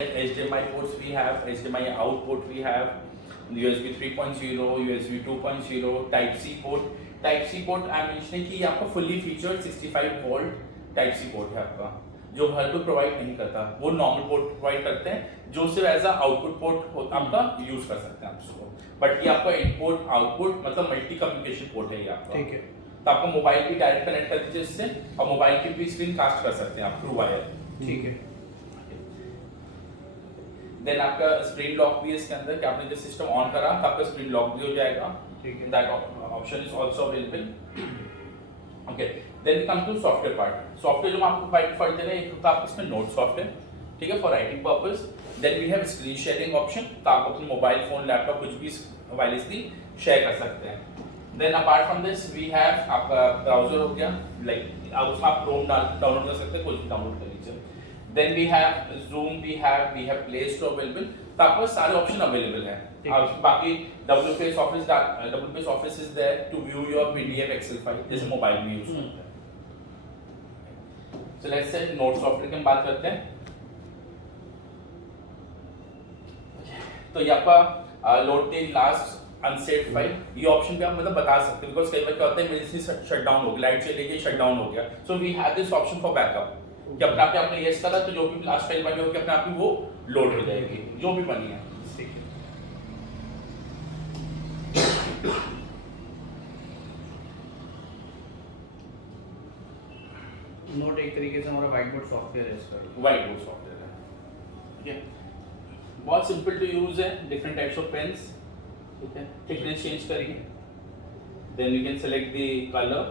HDMI ports we have, HDMI out port we have, USB 3.0, USB 2.0, Type C port. Type C port I mentioning कि ये आपका fully featured 65 volt Type C port है आपका, जो हर कोई provide नहीं करता। वो नॉर्मल पोर्ट प्रोवाइड करते हैं जो सिर्फ एज अ आउटपुट पोर्ट आपका यूज कर सकते हैं आप उसको। बट ये आपका इनपुट आउटपुट मतलब मल्टी कम्युनिकेशन पोर्ट है ये आपका। ठीक है, तो आपका मोबाइल भी डायरेक्ट कनेक्ट कर दीजिए इससे, और मोबाइल की भी स्क्रीन कास्ट कर सकते हैं आप थ्रू वायर। ठीक है। देन आपका स्क्रीन लॉक भी है इसके अंदर कि आपने जब सिस्टम ऑन करा तो आपका स्क्रीन लॉक भी हो जाएगा। ठीक है, that option is also available. Okay, then come to software part. Software जो हम आपको बाय डिफॉल्ट दे रहे हैं, एक तो आपका इसमें नोट सॉफ्टवेयर, ठीक है, for writing purpose. Then we have screen sharing option, तो आप अपने मोबाइल फोन लैपटॉप कुछ भी वायरलेसली शेयर कर सकते हैं। Then apart from this we have आपका ब्राउजर हो गया, लाइक आप उसमें आप क्रोम डाउनलोड कर सकते हैं, कुछ भी डाउनलोड कर लीजिए। Then we have Zoom, we have Play Store available, तो आपको सारे ऑप्शन अवेलेबल हैं। और बाकी WPS office is there to view your PDF Excel file, जैसे मोबाइल में यूज करते हैं। So let's say note software की हम बात करते हैं, तो ये आपका load the last unsaved file, ये ऑप्शन भी आप मतलब बता सकते हैं, बिकॉज कई बार क्या होता है मेरी शट डाउन हो गया, लाइट चली गई, शट डाउन हो गया। So we have this option for backup कि अपने आप आपने यस करा तो जो भी लास्ट फाइल बनी होगी अपने आप ही वो लोड हो जाएगी, जो भी बनी है। ठीक है, नोट एक तरीके से हमारा व्हाइट बोर्ड सॉफ्टवेयर है इसका। व्हाइट बोर्ड सॉफ्टवेयर है, ठीक है, बहुत सिंपल टू यूज है। डिफरेंट टाइप्स ऑफ पेन्स, ठीक है, थिकनेस चेंज करिए, then we can select the colour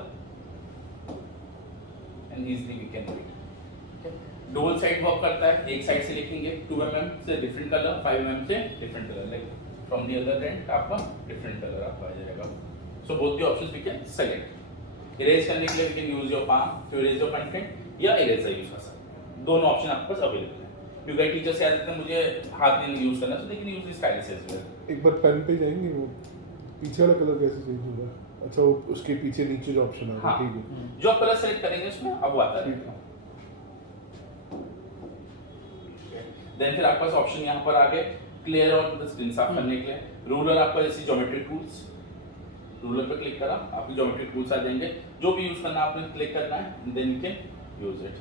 and easily we can read. Dual side work करता है, एक साइड से लिखेंगे 2 mm से डिफरेंट कलर, 5 mm से different colour, like from the other end आपका डिफरेंट कलर आपका आ जाएगा। So both the options we can select. Erase करने के लिए we can use your palm to erase your content, या इरेजर यूज कर सकते हैं। दोनों ऑप्शन आपके पास अवेलेबल है। क्योंकि कई टीचर्स याद रखते हैं मुझे हाथ नहीं यूज करना, so they can use this stylish as well. एक बार पेन पे जाएंगे, वो पीछे वाला कलर कैसे चेंज होगा? अच्छा, वो उसके पीछे नीचे जो ऑप्शन आ रहा है, ठीक है, जो आप कलर सेलेक्ट करेंगे उसमें अब वो आता है। देन फिर आपके पास ऑप्शन यहाँ पर आ गए क्लियर ऑन द स्क्रीन, साफ करने के लिए। रूलर आपका जैसे ज्योमेट्री टूल्स, रूलर पे क्लिक करा आपके ज्योमेट्री टूल्स आ जाएंगे, जो भी यूज करना आपने क्लिक करना है, then you can use it.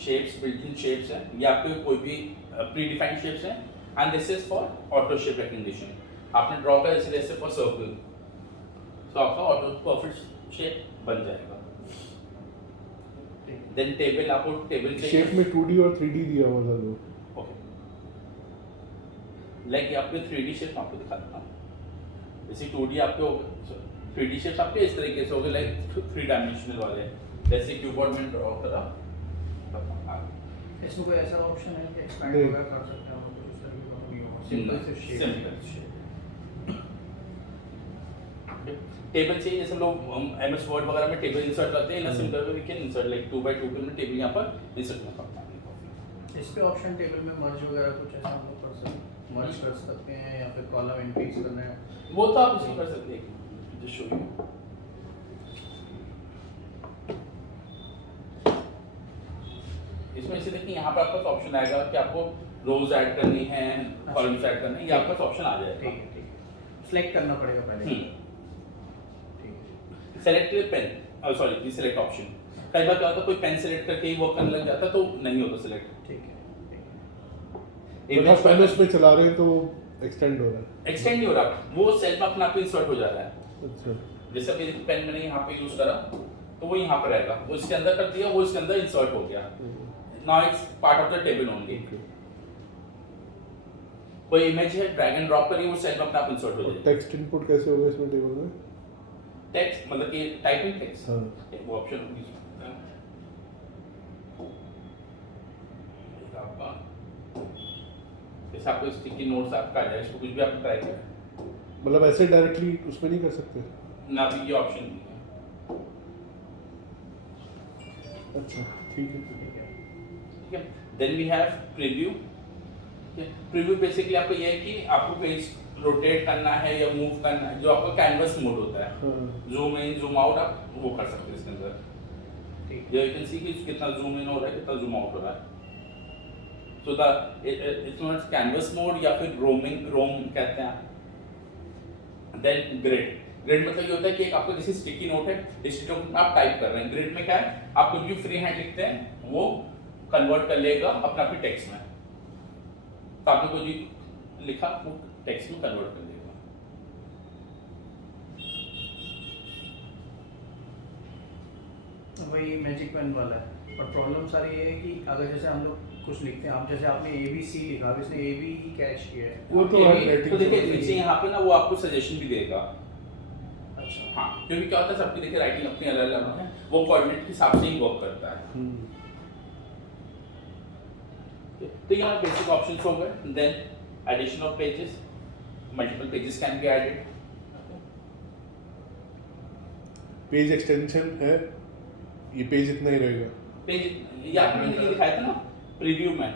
Shapes, built in shapes है, ये आपके कोई भी प्री डिफाइंड शेप्स हैं, and this is for auto shape recognition. आपने ड्रॉ कर जैसे फॉर सर्कल, तो आपका ऑटो परफेक्ट शेप बन जाएगा। देन टेबल, आपको टेबल चाहिए शेप में 2D और 3D दिया हुआ था वो। ओके, लाइक आपके 3D शेप आपको दिखा देता हूं। जैसे 2D आपके हो गए, 3D शेप्स आपके इस तरीके से हो गए, लाइक 3 डायमेंशनल वाले, जैसे कीबोर्ड में ड्रॉ करा। इसमें कोई ऐसा ऑप्शन है कि एक्सपैंड वगैरह कर सकते हैं हम कुछ इस तरह का? सिंपल से शेप, सिंपल शेप। टेबल चाहिए, जैसे लोग MS वर्ड वगैरह में टेबल इंसर्ट करते हैं, in simple way we can insert like 2x2 के में टेबल यहां पर इंसर्ट कर सकते हैं। इस पे ऑप्शन टेबल में मर्ज वगैरह कुछ ऐसा हम लोग कर सकते हैं, मर्ज कर सकते हैं, या फिर कॉलम इंक्रीज करना है, वो तो आप इसमें कर सकते हैं। जस्ट शो यू, इसमें से देखिए यहाँ पर आपका ऑप्शन आएगा कि आपको रोज ऐड करनी है, कॉलम्स ऐड करनी है, ये आपका ऑप्शन आ जाएगा। ठीक है, ठीक है, सिलेक्ट करना पड़ेगा पहले। सेलेक्ट पेन, सॉरी ये सिलेक्ट ऑप्शन। कई बार क्या होता है कोई पेन सिलेक्ट करके ही वर्क करने लग जाता है, तो नहीं होता सिलेक्ट। ठीक है, ठीक है, पेन उस पे चला रहे हैं तो एक्सटेंड हो रहा है, एक्सटेंड नहीं हो रहा, वो सेल में अपने आप इंसर्ट हो जा रहा है। अच्छा, जैसे अभी पेन मैंने यहाँ पे यूज करा तो वो यहाँ पर रहेगा, वो इसके अंदर कर दिया, वो इसके अंदर इंसर्ट हो गया। Now it's part of the table only. कोई इमेज है, ड्रैग एंड ड्रॉप करिए, वो सेल में अपने आप इंसर्ट हो जाएगा। टेक्स्ट इनपुट कैसे होगा इसमें टेबल में? टेक्स्ट मतलब कि टाइपिंग टेक्स्ट, हाँ, वो ऑप्शन आपका, जैसे आपको स्टिकी नोट्स आपका आ जाएगा, इसको कुछ भी आप ट्राई करें, मतलब ऐसे डायरेक्टली उसमें नहीं कर सकते ना भी ये ऑप्शन नहीं है। अच्छा, ठीक है, ठीक है। Then we have preview. Preview basically आपको ये है कि आपको पेज रोटेट करना है या मूव करना है, जो आपका कैनवस मोड होता है, जूम इन जूम आउट आप वो कर सकते हैं इसके अंदर। ठीक Here you can see कि कितना zoom in हो रहा है, कितना zoom out हो रहा है. So the it's not canvas mode या फिर roam कहते हैं. Then grid. Grid मतलब ये होता है कि एक आपको जैसे sticky note है, इस sticky note में आप टाइप कर रहे हैं. Grid में क्या है? आप कुछ भी फ्री हैंड लिखते हैं, वो कन्वर्ट कर लेगा अपना अपनी टेक्स्ट में. तो आपने कुछ भी लिखा, वो टेक्स्ट में कन्वर्ट कर लेगा. वही मैजिक पेन वाला है, पर प्रॉब्लम सारी ये है कि अगर जैसे हम लोग कुछ लिखते हैं, आप जैसे आपने ABC लिखा, अब इसने AB ही कैच किया है. वो तो तो देखिए नीचे यहाँ पे ना वो आपको सजेशन भी देगा. अच्छा. हाँ, क्योंकि क्या होता है सबकी देखिए राइटिंग अपनी अलग अलग है, वो कोऑर्डिनेट के हिसाब से ही वर्क करता है. तो यहाँ बेसिक ऑप्शंस हो गए. Then addition of pages, multiple pages can be added. Page extension है, ये पेज इतना ही रहेगा. पेज ये आपने ये दिखाया था ना प्रीव्यू में,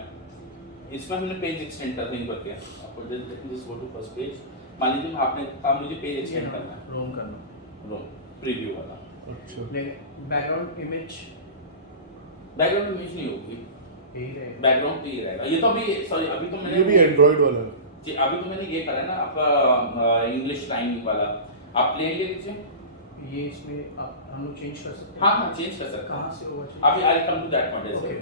इसमें हमने पेज एक्सटेंड कर देंगे करके आपको. Just go to first page. मान लीजिए आपने कहा मुझे पेज एक्सटेंड करना है, रोम करना. रोम प्रीव्यू वाला. अच्छा. बैकग्राउंड इमेज बैकग्राउंड इमेज नहीं होगी, यही रहेगा. बैकग्राउंड तो ये रहेगा. ये तो अभी सॉरी अभी तो मैंने ये भी एंड्रॉइड वाला है. जी अभी तो मैंने ये करा है ना आपका इंग्लिश लाइन वाला. आप प्लेन ले लीजिए. ये इसमें आप हम लोग चेंज कर सकते हैं. हाँ चेंज कर सकते हैं. कहाँ से होगा? अभी I come to that point. Okay.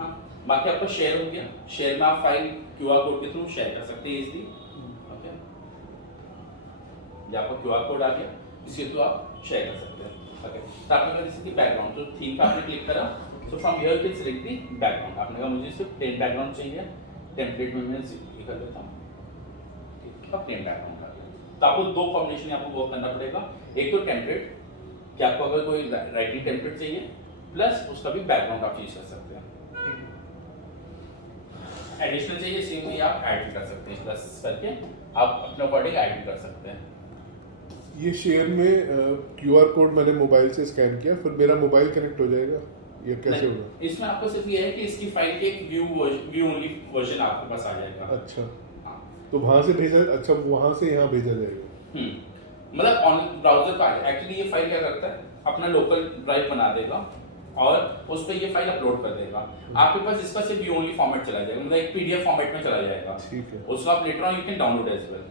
हाँ बाकी आपका शेयर हो गया. शेयर में आप फाइल QR कोड के थ्रू शेयर कर सकते हैं इजीली. ओके, ये आपका QR कोड आ गया, इसके थ्रू आप शेयर कर सकते हैं. ओके, तो आपने कहा जैसे कि बैकग्राउंड, तो थीम पे आपने क्लिक करा, तो from here you can select the background. आपने कहा मुझे सिर्फ प्लेन बैकग्राउंड चाहिए, टेम्पलेट में मैं ये कर देता हूँ. ठीक है, प्लेन बैकग्राउंड आ गया. तो आपको दो कॉम्बिनेशन आपको वर्क करना पड़ेगा. एक तो टेम्पलेट कि आपको अगर कोई राइटिंग टेम्पलेट चाहिए, प्लस उसका भी बैकग्राउंड आप चेंज कर सकते हैं. एडिशनल चाहिए सेम भी आप ऐड भी कर सकते हैं, प्लस करके आप अपने अकॉर्डिंग ऐड भी कर सकते हैं. ये शेयर में QR कोड मैंने मोबाइल से स्कैन किया, फिर मेरा मोबाइल कनेक्ट हो जाएगा, ये कैसे होगा? इसमें आपको सिर्फ ये है कि इसकी फाइल के एक व्यू ओनली वर्जन आपके पास आ जाएगा. अच्छा, हाँ. तो वहाँ से भेजा, अच्छा वहाँ से यहाँ भेजा जाएगा. मतलब ऑन ब्राउजर का एक्चुअली ये फाइल क्या करता है, अपना लोकल ड्राइव बना देगा और उस पर ये फाइल अपलोड कर देगा. आपके पास इसका सिर्फ व्यू ओनली फॉर्मेट चला जाएगा, मतलब एक PDF फॉर्मेट में चला जाएगा. ठीक है. उसको आप later on you can download as well.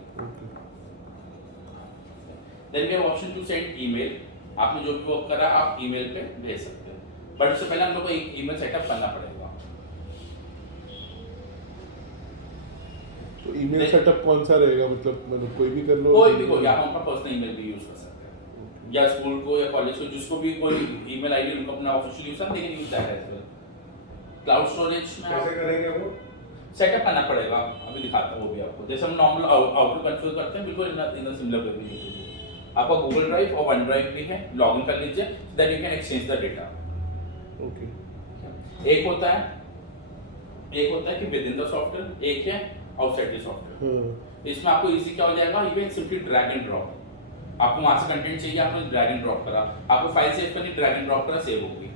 Then we have option to send email. आपने जो भी वर्क करा आप ईमेल पे भेज सकते हैं, बट उससे पहले हम लोग को एक ईमेल सेटअप करना पड़ेगा. तो ईमेल सेटअप कौन सा रहेगा, मतलब कोई भी कर लो? कोई भी आप अपना पर्सनल ईमेल भी यूज कर सकते हैं, या स्कूल को या कॉलेज को, जिसको भी कोई ईमेल आईडी उनको अपना ऑफिशियल यूज करना, they can use that as well. Cloud storage में कैसे करेंगे वो? सेटअप करना पड़ेगा, अभी दिखाता हूँ वो भी आपको. जैसे हम नॉर्मल आउटलुक कॉन्फ़िगर करते हैं, बिल्कुल इन सिमिलर वे भी आपका गूगल ड्राइव और वन ड्राइव भी है. लॉगिन कर लीजिए so that you can exchange the data. Okay. एक होता है कि विद इन द सॉफ्टवेयर, एक है आउटसाइड द सॉफ्टवेयर. इसमें आपको इजी क्या हो जाएगा, you can simply drag and drop. आपको वहां से कंटेंट चाहिए, आपने ड्रैग एंड ड्रॉप करा, आपको फाइल सेव करनी, ड्रैग एंड ड्रॉप करा, सेव होगी.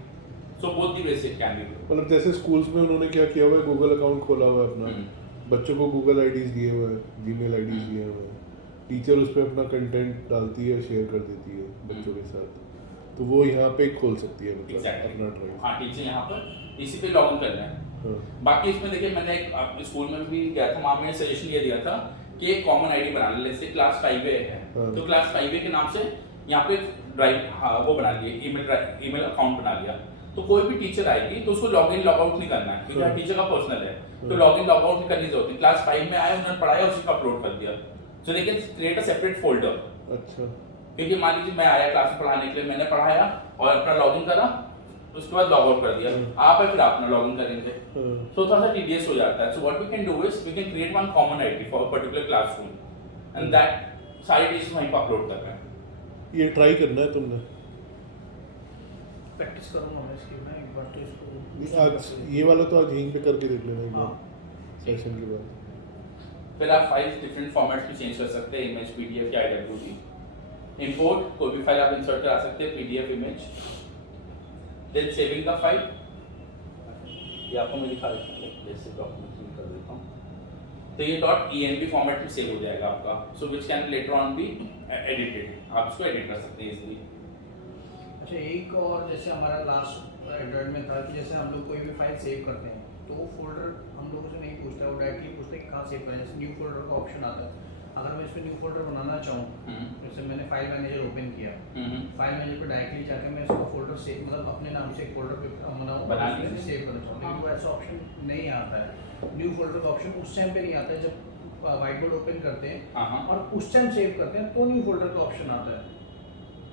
सो बोथ द वे से कैन बी. मतलब जैसे स्कूल्स में उन्होंने क्या किया हुआ है, गूगल अकाउंट खोला हुआ है अपना, बच्चों को गूगल आईडीज दिए हुए हैं, जीमेल आईडीज दिए हुए हैं, टीचर उस पर अपना कंटेंट डालती है, शेयर कर देती है बच्चों के साथ, तो वो यहाँ पे खोल सकती है मतलब अपना ड्राइव. हाँ, टीचर यहाँ पर इसी पे लॉगिन करना है. बाकी इसमें देखिए मैंने एक स्कूल में भी गया था, वहाँ मैंने सजेशन ये दिया था कि एक कॉमन आईडी बना ले. जैसे क्लास 5A है, तो क्लास 5A के नाम से यहाँ पे ड्राइव वो बना लिए, ईमेल अकाउंट बना लिया. तो कोई भी टीचर आएगी तो उसको लॉग इन लॉग आउट नहीं करना है, क्योंकि टीचर का पर्सनल है, तो लॉग इन लॉग आउट नहीं करनी जरूरत है. क्लास 5 में आया, उन्होंने पढ़ाया, उसी को अपलोड कर दिया. So they can create a separate folder. अच्छा. क्योंकि मान लीजिए मैं आया क्लास में पढ़ाने के लिए, मैंने पढ़ाया और अपना लॉगिन करा, उसके बाद लॉग आउट कर दिया. आप है फिर अपना लॉगिन करेंगे, तो थोड़ा सा टीडीएस हो जाता है. So what we can do is we can create one common ID for a particular classroom and that सारी चीज वहीं पर अपलोड कर रहे हैं. ये ट्राई करना है तुमने? प्रैक्टिस करूंगा मैं इसकी, मैं एक बार तो इसको आज ये वाला तो आज यहीं पे करके देख लेना एक बार सेशन के बाद. फिर आप फाइल्स डिफरेंट फॉर्मेट्स में चेंज कर सकते हैं, इमेज, PDF या IWG. इंपोर्ट, कोई भी फाइल आप इंसर्ट करा सकते हैं, PDF, image. Then saving the file, ये आपको मैं दिखा देता हूँ, जैसे डॉक्यूमेंट कर देता हूँ. तो ये .env फॉर्मेट में सेव हो जाएगा आपका, so which can later on B edited. आप इसको एडिट कर सकते हैं इजीली. अच्छा, एक और जैसे हमारा लास्ट एंड्रॉइड में था कि जैसे हम लोग कोई भी फाइल सेव करते हैं तो वो फोल्डर हम लोगों से नहीं पूछता है, वो डायरेक्टली पूछता है कि कहाँ सेव करें। जैसे न्यू फोल्डर का ऑप्शन आता है, अगर मैं इसमें न्यू फोल्डर बनाना चाहूँ, जैसे मैंने फाइल मैनेजर ओपन किया, फाइल मैनेजर पे डायरेक्टली जाकर मैं इसको फोल्डर सेव मतलब अपने नाम से एक फोल्डर पे बनाऊँ सेव करना चाहूँ, लेकिन वो ऐसा ऑप्शन नहीं आता है। न्यू फोल्डर का ऑप्शन उस टाइम पे नहीं आता है जब व्हाइट बोर्ड ओपन करते हैं और उस टाइम सेव करते हैं तो न्यू फोल्डर का ऑप्शन आता है।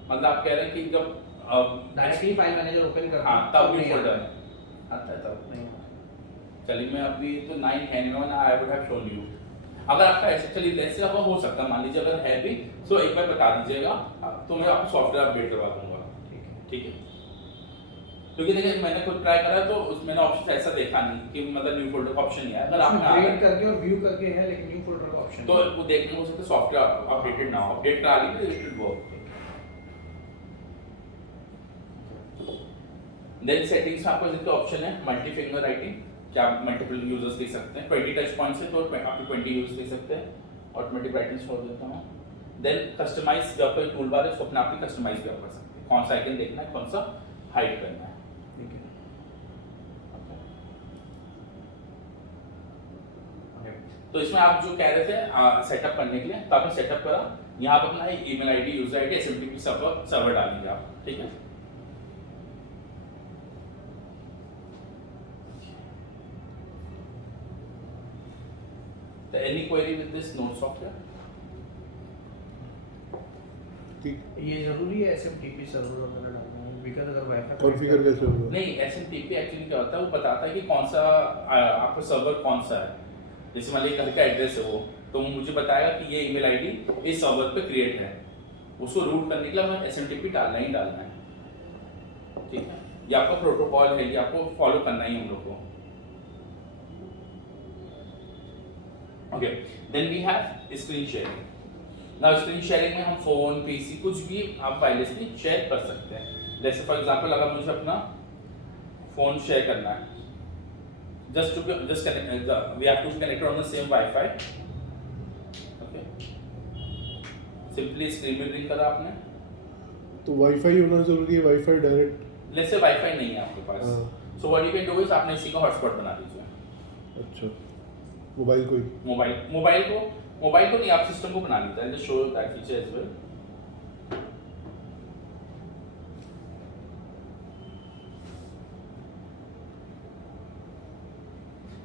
मतलब आप कह रहे हैं कि जब डायरेक्टली फाइल मैनेजर ओपन करते हाँ हैं तब नहीं न्यू फोल्डर आता आता है तब नहीं। चलिए मैं अभी तो 9 है नहीं, I would have shown you. अगर आपका ऐसे चलिए लेट्स से आपका हो सकता है, मान लीजिए अगर है भी तो एक बार बता दीजिएगा तो मैं आपको सॉफ्टवेयर अपडेट करवा दूंगा। ठीक है, क्योंकि देखिए मैंने खुद ट्राई करा तो उस मैंने ऑप्शन ऐसा देखा नहीं कि मतलब न्यू फोल्डर का ऑप्शन नहीं है। अगर आपने क्रिएट करके और व्यू करके है लेकिन न्यू फोल्डर का ऑप्शन तो वो देखने को हो सकता है सॉफ्टवेयर अपडेटेड ना हो, अपडेट करा लीजिए it will work. Then settings में आपको जितने ऑप्शन है मल्टी फिंगर राइटिंग, क्या आप मल्टीपल यूजर्स दे सकते हैं, 20 टच पॉइंट्स है तो आप 20 यूज दे सकते हैं, ऑटोमेटिक राइटिंग छोड़ देता हूँ। देन कस्टमाइज जो आपका टूल बार है उसको अपने आप ही कस्टमाइज भी आप कर सकते हैं, कौन सा आइकन देखना है, कौन सा हाइड करना है। ठीक है। तो इसमें आप जो कह रहे थे सेटअप करने के लिए, तो आपने सेटअप करा, यहाँ आप अपना email ID, user ID, SMTP server डाल दीजिए आप। ठीक है, तो any query with this note software? ठीक। ये जरूरी है एसएमटीपी सर्वर वगैरह डालना, बिकॉज़ अगर वाईफाई कॉन्फ़िगर कैसे होगा? नहीं, एसएमटीपी एक्चुअली क्या होता है, वो बताता है कि कौन सा आपका सर्वर कौन सा है। जैसे मान लीजिए घर का एड्रेस है वो, तो वो मुझे बताएगा कि ये ईमेल आईडी इस सर्वर पे क्रिएट है, उसको रूट करने के लिए हमें एसएमटीपी डालना ही डालना है। ठीक है, ये आपका प्रोटोकॉल है, ये आपको फॉलो करना ही हम लोग को। Okay, then we have screen sharing. Now screen sharing में हम फोन, पीसी कुछ भी आप वायरलेसली शेयर कर सकते हैं। जैसे फॉर एग्जांपल अगर मुझे अपना फोन शेयर करना है, just connect, we have to connect on the same Wi-Fi. Okay, simply screen mirroring करा आपने, तो वाईफाई होना जरूरी है, WiFi direct. Let's say WiFi नहीं है आपके पास, so what you can do is आपने इसी का हॉटस्पॉट बना दीजिए। अच्छा, मोबाइल को ही? मोबाइल को नहीं, आप सिस्टम को बना लीजिए। I will show that feature as well.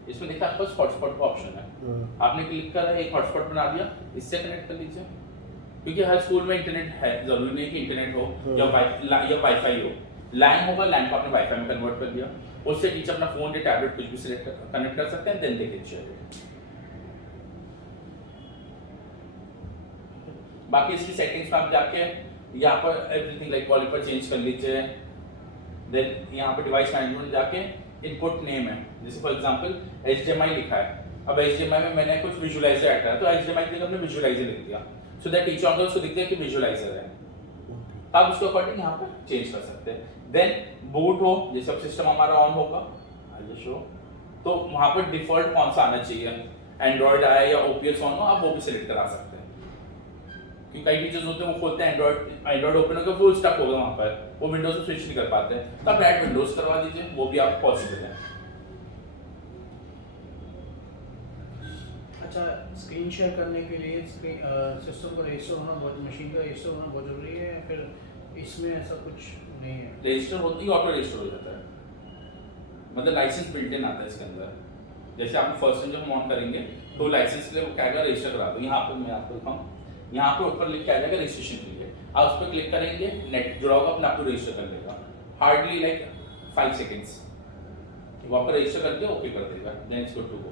इसमें देखा आपके पास हॉटस्पॉट का ऑप्शन है, आपने क्लिक करा, एक हॉटस्पॉट बना दिया, इससे कनेक्ट कर लीजिए। क्योंकि हर स्कूल में इंटरनेट है, जरूरी नहीं कि इंटरनेट हो या वाईफाई हो। लैन होगा, लैन को आपने वाईफाई में कन्वर्ट कर दिया, उससे टीचर अपना फोन या टैबलेट कुछ भी सिलेक्ट कनेक्ट कर सकते हैं, then they can share it. बाकी इसकी सेटिंग्स में आप जाके यहाँ पर एवरीथिंग लाइक वॉलपेपर चेंज कर लीजिए। देन यहाँ पे डिवाइस मैनेजमेंट जाके इनपुट नेम है, जैसे फॉर एग्जांपल HDMI लिखा है, अब HDMI में मैंने कुछ विजुअलाइजर ऐड करा तो HDMI की जगह हमने विजुअलाइजर लिख दिया, सो दैट टीचर ऑन उसको दिख दिया कि विजुअलाइजर है। आप उसके अकॉर्डिंग यहाँ पे चेंज कर सकते हैं। देन बूट हो, जैसे अब सिस्टम हमारा ऑन होगा, आई विल शो, तो वहाँ पर डिफॉल्ट कौन सा आना चाहिए, एंड्रॉइड आए या OPS ऑन हो, आप वो भी सिलेक्ट करा सकते हैं। क्योंकि कई टीचर्स होते हैं वो खोलते हैं एंड्रॉइड ओपन होकर फुल स्टक होगा वहाँ पर, वो विंडोज से स्विच नहीं कर पाते, तो आप ऐड विंडोज करवा दीजिए, वो भी आप पॉसिबल है। अच्छा, स्क्रीन शेयर करने के लिए सिस्टम का रजिस्टर होना बहुत, मशीन का रजिस्टर होना बहुत जरूरी है, फिर इसमें ऐसा कुछ नहीं है? रजिस्टर होती है, ऑटो रजिस्टर हो जाता है, मतलब लाइसेंस बिल्ट इन आता है इसके अंदर। जैसे आप फर्स्ट टाइम जब हम ऑन करेंगे तो लाइसेंस के लिए वो क्या करेगा, रजिस्टर करा दो। यहाँ पर मैं आपको दिखाऊँ, यहाँ पर ऊपर लिख के आ जाएगा रजिस्ट्रेशन के लिए, आप उस पर क्लिक करेंगे, नेट जुड़ा होगा, अपने आप को रजिस्टर कर लेगा, हार्डली लाइक 5 सेकेंड्स, वहाँ पर रजिस्टर करके ओके कर देगा, then it's good to go.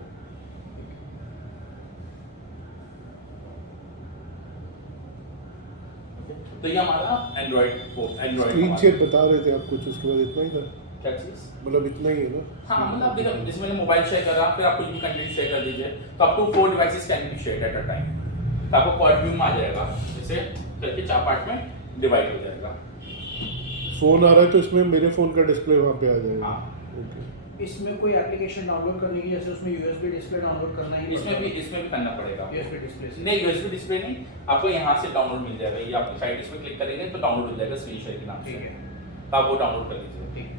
तो ये हमारा एंड्रॉइड स्क्रीन शेयर बता रहे थे आप कुछ, उसके बाद इतना ही था? क्या चीज? मतलब इतना ही है ना? हाँ, मतलब देखो जैसे मैंने मोबाइल शेयर करा, फिर आप कुछ भी कंटेंट शेयर कर दीजिए, तो आपको 4 devices can be shared at a time, तो आपको क्वाड व्यू में आ जाएगा, जैसे करके 4 पार्ट में डिवाइड हो जाएगा। फोन आ रहा है तो इसमें मेरे फोन का डिस्प्ले वहाँ पे आ जाएगा। हाँ, इसमें कोई एप्लीकेशन डाउनलोड करने की, जैसे उसमें USB डिस्प्ले डाउनलोड करना है, इसमें भी करना पड़ेगा। USB डिस्प्ले से नहीं, USB डिस्प्ले नहीं, आपको यहाँ से डाउनलोड मिल जाएगा, ये आपकी साइट, इसमें क्लिक करेंगे तो डाउनलोड हो जाएगा स्क्रीन शेयर के नाम से। ठीक है, तो आप वो डाउनलोड कर लीजिए। ठीक है।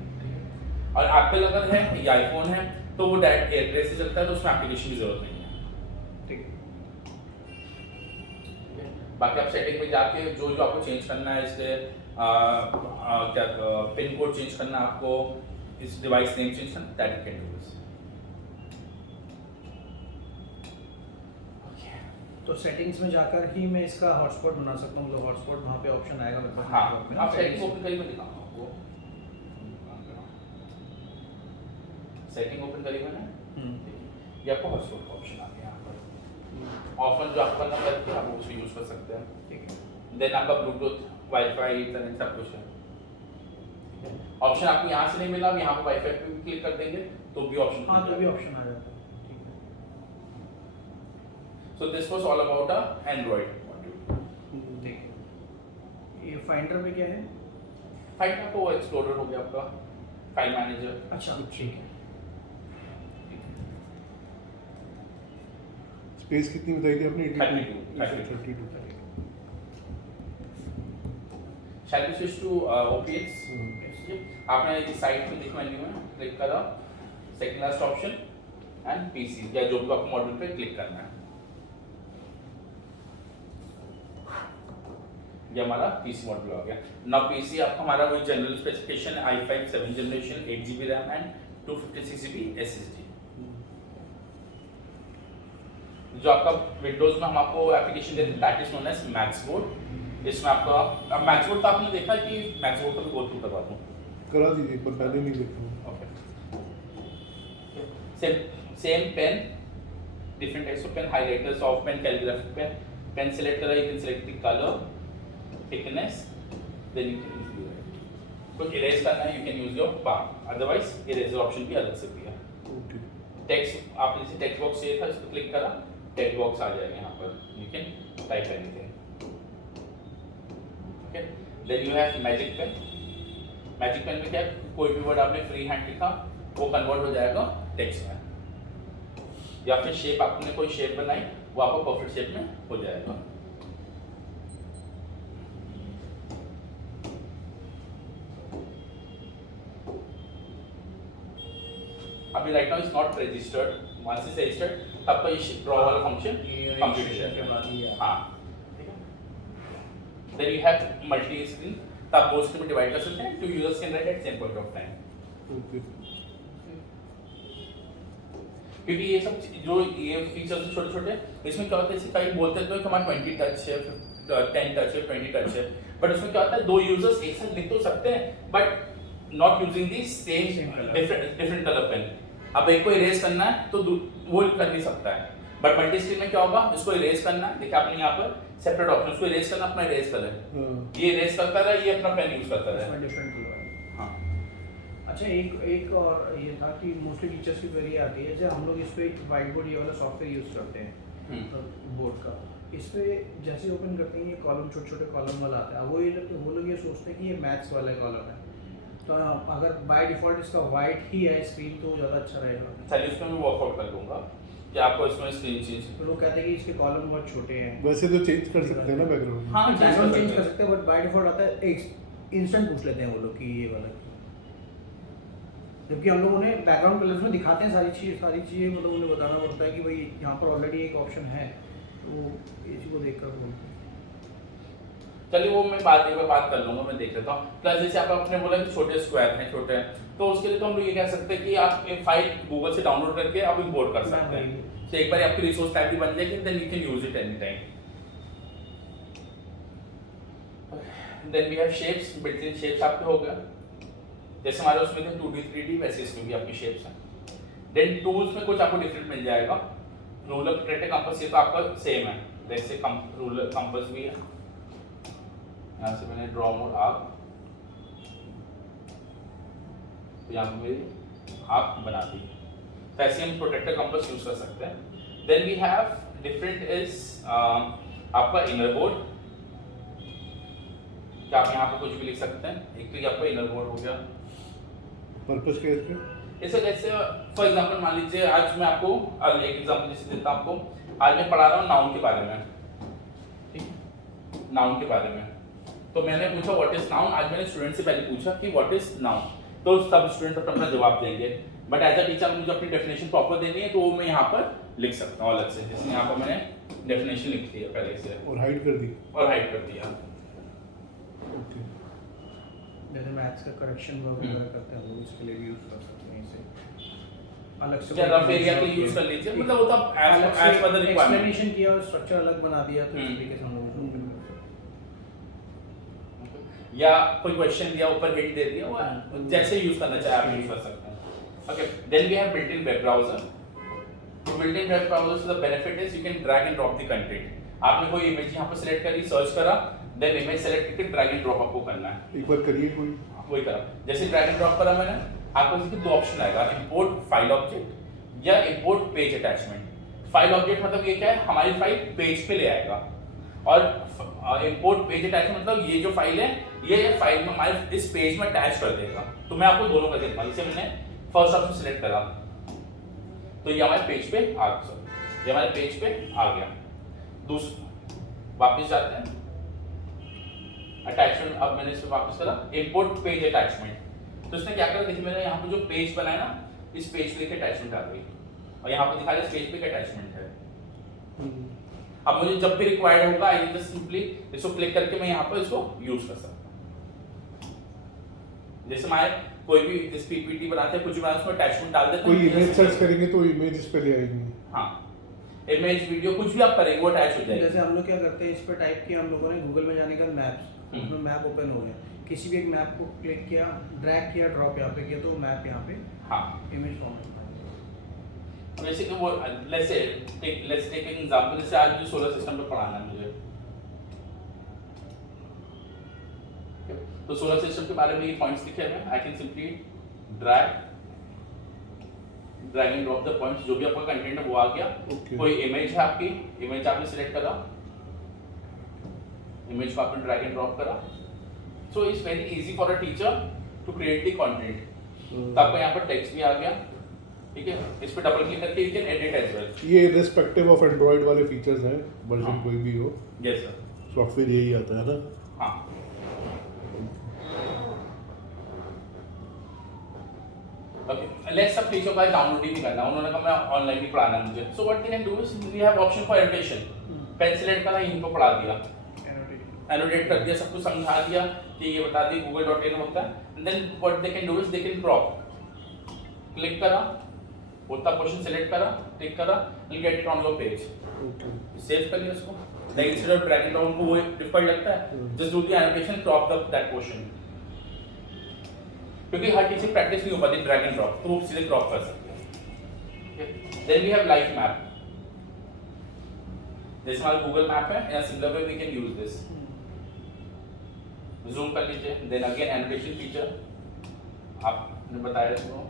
और एप्पल अगर है या आईफोन है तो वो डायरेक्ट एयरट्रेस से चलता है, तो उसमें एप्लीकेशन की जरूरत नहीं है। ठीक है। बाकी आप सेटिंग में जाके जो जो आपको चेंज करना है, इससे क्या पिन कोड चेंज करना है आपको, इस डिवाइस नेम चेंज करना, that you can do this. तो सेटिंग्स में जाकर ही मैं इसका हॉटस्पॉट बना सकता हूँ, मतलब हॉटस्पॉट वहाँ पे ऑप्शन आएगा मेरे पास। हाँ, network में। आप सेटिंग ओपन करिए, मैं दिखाऊंगा आपको। सेटिंग ओपन करिए मैंने, ये आपको हॉटस्पॉट का ऑप्शन आ गया यहाँ पर। ऑफर जो आपको करना पड़ता है आप उसको यूज कर सकते हैं। ठीक है। देन आपका ब्लूटूथ, वाईफाई, इंटरनेट सब कुछ है। ऑप्शन आपको यहाँ से नहीं मिला, आप यहाँ पर वाईफाई पे क्लिक कर देंगे तो भी ऑप्शन, हाँ तो भी ऑप्शन आ जाता है। ठीक है। So this was all about a Android module. ठीक है। ये फाइंडर में क्या है? फाइल आपको एक्सप्लोरर हो गया आपका, फाइल मैनेजर। अच्छा ठीक है। स्पेस कितनी बताई थी आपने? 32। 32। Shall we switch to OPX? आपने इस साइट पे देखो मेन्यू में क्लिक करा, second last option and PC या जो भी आपको मॉड्यूल पे क्लिक करना है। ये हमारा पीसी मॉड्यूल आ गया। नाउ पीसी आपका हमारा वही general specification i5 7th generation 8GB RAM and 256GB SSD। जो आपका विंडोज में हम आपको एप्लीकेशन देते हैं दैट इज नोन एज मैक्सबोर्ड। इसमें आपका अब मैक्सबोर्ड तो आपने देखा कि मैक्सबोर्ड को भी गो थ्रू करवा दूं। करा दीजिए, पर मैंने नहीं देखा। Okay, same pen, different types of pen, highlighter, soft pen, calligraphy pen. Pen select करा, you can select the colour, thickness, then you can use your, कुछ इरेज करना है you can use your bar, otherwise eraser option भी अलग से भी है। Okay. Text, आपने जैसे टेक्स्ट बॉक्स चाहिए था, इस पर क्लिक करा, टेक्स्ट बॉक्स आ जाएगा यहाँ पर, you can type anything. Okay, then you have magic pen. Magic pen में क्या है, कोई भी वर्ड आपने फ्री हैंड लिखा वो कन्वर्ट हो जाएगा टेक्स्ट में, या फिर शेप आपने कोई शेप बनाई वो आपको परफेक्ट शेप में हो जाएगा। अभी right now is not registered, once is registered तब तो ये ड्रॉ वाला फंक्शन कंप्लीट हो जाएगा। हाँ, ठीक है। Then you have multi screen, तब दो स्क्रीन में डिवाइड कर सकते हैं, two users can write at same point of time. Okay. क्योंकि ये सब जो ये फीचर्स छोटे छोटे, इसमें क्या होता है, जैसे कई बोलते हैं तो कि हमारा 20 टच है, 10 टच है, 20 टच है, बट उसमें क्या होता है दो यूजर्स एक साथ लिख तो सकते हैं but not using the same different colour pen. अब एक को इरेज करना है तो वो कर नहीं सकता है, बट मल्टी स्क्रीन में क्या होगा, इसको इरेज करना है, देखिए आपने यहाँ पर सेपरेट ऑप्शन, उसको इरेज करना, अपना इरेज कलर, ये इरेज करता रहा, ये अपना पेन यूज करता रहा। Different colour. हाँ, अच्छा एक और ये था कि मोस्टली टीचर्स की क्वेरी आती है, जैसे हम लोग इस पे व्हाइट बोर्ड ये वाला सॉफ्टवेयर यूज़ करते हैं तो बोर्ड का, इस पे जैसे ओपन करते हैं ये कॉलम छोटे छोटे कॉलम वाला आता है, वो लोग ये सोचते हैं कि ये मैथ्स वाला कॉलम है, तो अगर बाय डिफ़ॉल्ट इसका वाइट ही है स्क्रीन तो ज़्यादा अच्छा रहेगा। चलिए इसमें मैं वर्कआउट कर लूँगा कि आपको इसमें स्क्रीन चेंज, तो लोग कहते हैं कि इसके कॉलम बहुत छोटे हैं। वैसे तो चेंज कर सकते हैं ना बैकग्राउंड। हाँ बैकग्राउंड चेंज कर सकते हैं, बट बाय डिफ़ॉल्ट आता है एक इंस्टेंट पूछ लेते हैं वो लोग कि ये वाला, जबकि हम लोगों ने बैकग्राउंड कलर्स में दिखाते हैं सारी चीज़ें मतलब उन्हें बताना पड़ता है कि भाई यहाँ पर ऑलरेडी एक ऑप्शन है, तो इसी को देखकर बोलते हैं। चलिए वो मैं बात कर लूँगा, मैं देख लेता हूँ। प्लस जैसे आप आपने बोला कि छोटे स्क्वायर हैं, छोटे हैं, तो उसके लिए तो हम लोग ये कह सकते हैं कि आप एक फाइल गूगल से डाउनलोड करके आप इंपोर्ट कर सकते हैं, तो एक बार आपकी रिसोर्स टाइप भी बन जाएगी, then you can use it any time. Then we have shapes, built in shapes आपके हो गया, जैसे हमारे उसमें थे 2D 3D वैसे इसमें भी आपकी शेप्स हैं। देन टूल्स में कुछ आपको डिफरेंट मिल जाएगा, रूलर, प्रोट्रैक्टर, कंपास, ये तो आपका सेम है, जैसे रूलर कंपास भी है, यहाँ से मैंने ड्रॉ मोड आर्क, तो यहाँ पे मेरी आर्क बना दी, तो ऐसे हम प्रोट्रैक्टर कंपास यूज कर सकते हैं। Then we have different is आपका इनर बोर्ड, क्या आप यहाँ पे कुछ भी लिख सकते हैं, एक तो ये आपका इनर बोर्ड हो गया। पर्पस क्या है इसका? इसे जैसे फॉर एग्जांपल मान लीजिए आज मैं आपको एक एग्जांपल जैसे देता हूँ आपको, आज मैं पढ़ा रहा हूँ नाउन के बारे में, ठीक, नाउन के बारे में, तो मैंने पूछा व्हाट इज नाउन, आज मैंने स्टूडेंट से पहले पूछा कि व्हाट इज नाउन, तो सब स्टूडेंट अपना जवाब देंगे। बट एज अ टीचर मुझे अपनी डेफिनेशन प्रॉपर देनी है, तो वो मैं यहाँ पर लिख सकता हूँ अलग से, जैसे यहाँ पर मैंने डेफिनेशन लिख दी है पहले से और हाइड कर दी। कर दिया। ओके। जैसे मैथ्स का करेक्शन वर्क वगैरह करते हैं वो इसके लिए भी यूज कर सकते हैं इसे अलग से। क्या रफ एरिया के लिए यूज कर लीजिए, मतलब वो तब as per the requirement explanation किया और स्ट्रक्चर अलग बना दिया, तो इस तरीके से हम लोग या कोई क्वेश्चन दिया ऊपर हिंट दे दिया, वो जैसे यूज करना चाहे आप यूज कर सकते हैं। Okay, then we have built in web browser. तो बिल्ट इन वेब ब्राउज़र से the benefit is you can drag and drop the content. आपने कोई इमेज यहाँ पर सिलेक्ट करी, सर्च करा, देन इमेज सेलेक्ट करके ड्रैग एंड ड्रॉप आपको करना है। एक बार करिए कोई। वही करा, जैसे ड्रैग एंड ड्रॉप करा मैंने, आपको इसके दो ऑप्शन आएगा, इंपोर्ट फाइल ऑब्जेक्ट या import page attachment. File object मतलब ये क्या है, हमारी फाइल पेज पे ले आएगा, और इंपोर्ट पेज अटैचमेंट मतलब ये जो फाइल है ये फाइल में हमारे इस पेज में अटैच कर देगा। तो मैं आपको दोनों का देखता हूँ। जैसे मैंने फर्स्ट ऑप्शन सिलेक्ट करा तो ये हमारे पेज पे आ गया, ये हमारे पेज पे आ गया। दूसरा वापस जाते हैं अटैचमेंट, अब मैंने इस पे वापस करा इंपोर्ट पेज अटैचमेंट। तो इसने क्या करा, देखिए मैंने यहाँ पे जो पेज बनाया ना, इस पेज पे अटैचमेंट आ गई, और यहाँ पे दिखा रहा है इस पेज पे अटैचमेंट है। अब मुझे जब भी रिक्वायर्ड होगा आई जस्ट सिंपली इसको क्लिक करके मैं यहाँ पर इसको यूज कर सकता हूँ। जैसे मैं कोई भी इस पीपीटी बनाते हैं, कुछ भी बनाते हैं, उसमें अटैचमेंट डाल देते हैं। कोई इमेज सर्च करेंगे तो इमेज इस पे ले आएंगे। हाँ, इमेज वीडियो कुछ भी आप करेंगे वो अटैच हो जाएगा। जैसे हम लोग क्या करते हैं, इस पर टाइप किया हम लोगों ने गूगल में जाने का मैप्स, उसमें मैप ओपन हो गया, किसी भी एक मैप को क्लिक किया, ड्रैग किया, ड्रॉप यहाँ पे किया, तो मैप यहाँ पे हाँ इमेज फॉर्मेट। वैसे कि वो लेट्स टेक एन एग्जांपल, जैसे आज मुझे सोलर सिस्टम पे पढ़ाना है मुझे, तो सोलर सिस्टम के बारे में ये पॉइंट्स लिखे हैं, I can simply drag and drop the points, जो भी आपका कंटेंट है वो आ गया। कोई इमेज है आपकी, इमेज आपने सिलेक्ट करा, इमेज को आपने ड्रैग एंड ड्रॉप करा। So it's very easy for a teacher to create the content. तो आपको यहाँ पर टेक्स्ट भी आ गया, ठीक है, इस पे डबल क्लिक करके you can edit as well. ये रिस्पेक्टिव ऑफ एंड्रॉइड वाले फीचर्स हैं, वर्जन हाँ। कोई भी हो। यस सर, सॉफ्टवेयर यही आता है ना। हाँ। ओके, लेट्स सब टीचर का डाउनलोड ही नहीं करना, उन्होंने कहा मैं ऑनलाइन ही पढ़ाना है मुझे। So what they can do is we have option for annotation. Pen select करा, यहीं पर पढ़ा दिया, एनोटेट कर दिया, सब कुछ समझा दिया कि ये बता दिया google.in होता है। And then what they can do is they can crop, click करा, उतना क्वेश्चन सिलेक्ट करा, टिक करा, will get it on your page. Okay, save कर लिया उसको, like instead of drag and drop को वो डिफिकल्ट लगता है, just do the annotation, crop that question. क्योंकि हर टीचर प्रैक्टिस नहीं हो पाती ड्रैग एंड ड्रॉप, तो वो सीधे क्रॉप कर सकते हैं। Then we have life map, जैसे हमारा गूगल मैप है, in a similar way we can use this. Zoom कर लीजिए, देन अगेन एनोटेशन फीचर आपने बताया इसको,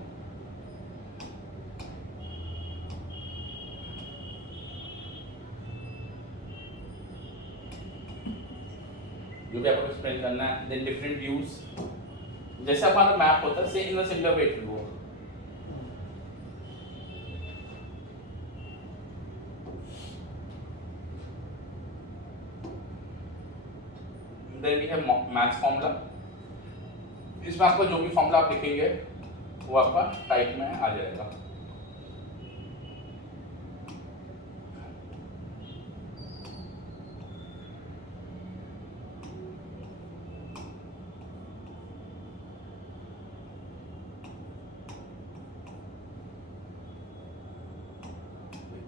जो भी आपको एक्सप्लेन करना है। देन डिफरेंट व्यूज, जैसे हमारा मैप होता है से in a similar way it will go. Then we have maths formula, इसमें आपको जो भी फॉर्मूला आप लिखेंगे वो आपका टाइप में आ जाएगा।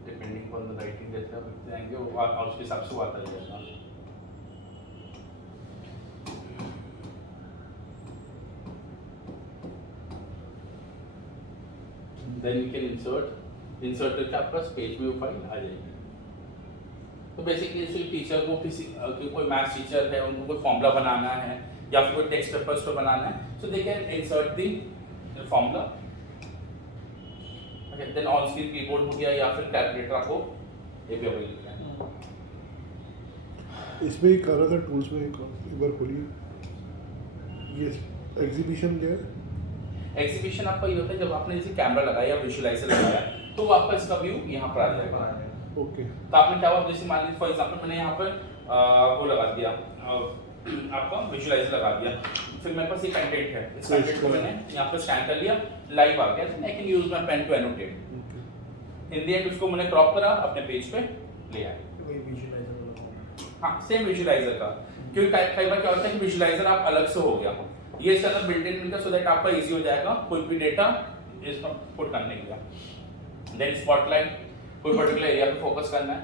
डिपेंडिंग ऑन द राइटिंग, जैसे आप लिखते जाएंगे वो और उसके हिसाब से वो आता जाएगा। देन यू कैन इंसर्ट करके आपका पेज में वो फाइल आ जाएगी। तो बेसिकली इसलिए टीचर को किसी कोई मैथ्स टीचर है, उनको कोई फॉर्मूला बनाना है या फिर कोई टेक्स्ट पेपर्स पर बनाना है, so they can insert the formula. Okay, then on screen keyboard हो गया या फिर कैलकुलेटर आपको ये भी अवेलेबल है। इसमें एक आ रहा था टूल्स में, एक बार खोलिए। ये एग्जीबिशन क्या है? एग्जीबिशन आपका ये होता है जब आपने जैसे कैमरा लगाया या विजुअलाइजर लगाया तो वो आपका इसका व्यू यहाँ पर आ जाएगा। ओके, तो आपने क्या हुआ, जैसे मान लीजिए फॉर एग्जांपल मैंने यहाँ पर वो लगा दिया आपका विजुअलाइजर लगा दिया, फिर मेरे पास ये कंटेंट है, इस कंटेंट को मैंने यहाँ पर स्कैन कर लिया, लाइव आ गया, I can use my pen to annotate. In the end उसको मैंने क्रॉप करा, अपने पेज पे ले आया। वही विजुअलाइजर वाला। हाँ सेम विजुअलाइजर का, क्योंकि कई बार क्या होता है कि विजुअलाइजर आप अलग से हो गया, ये इस तरह बिल्ट इन मिलता, सो दैट आपका इजी हो जाएगा कोई भी डेटा इसमें पुट करने के लिए। देन स्पॉटलाइट, कोई पर्टिकुलर एरिया पे फोकस करना है।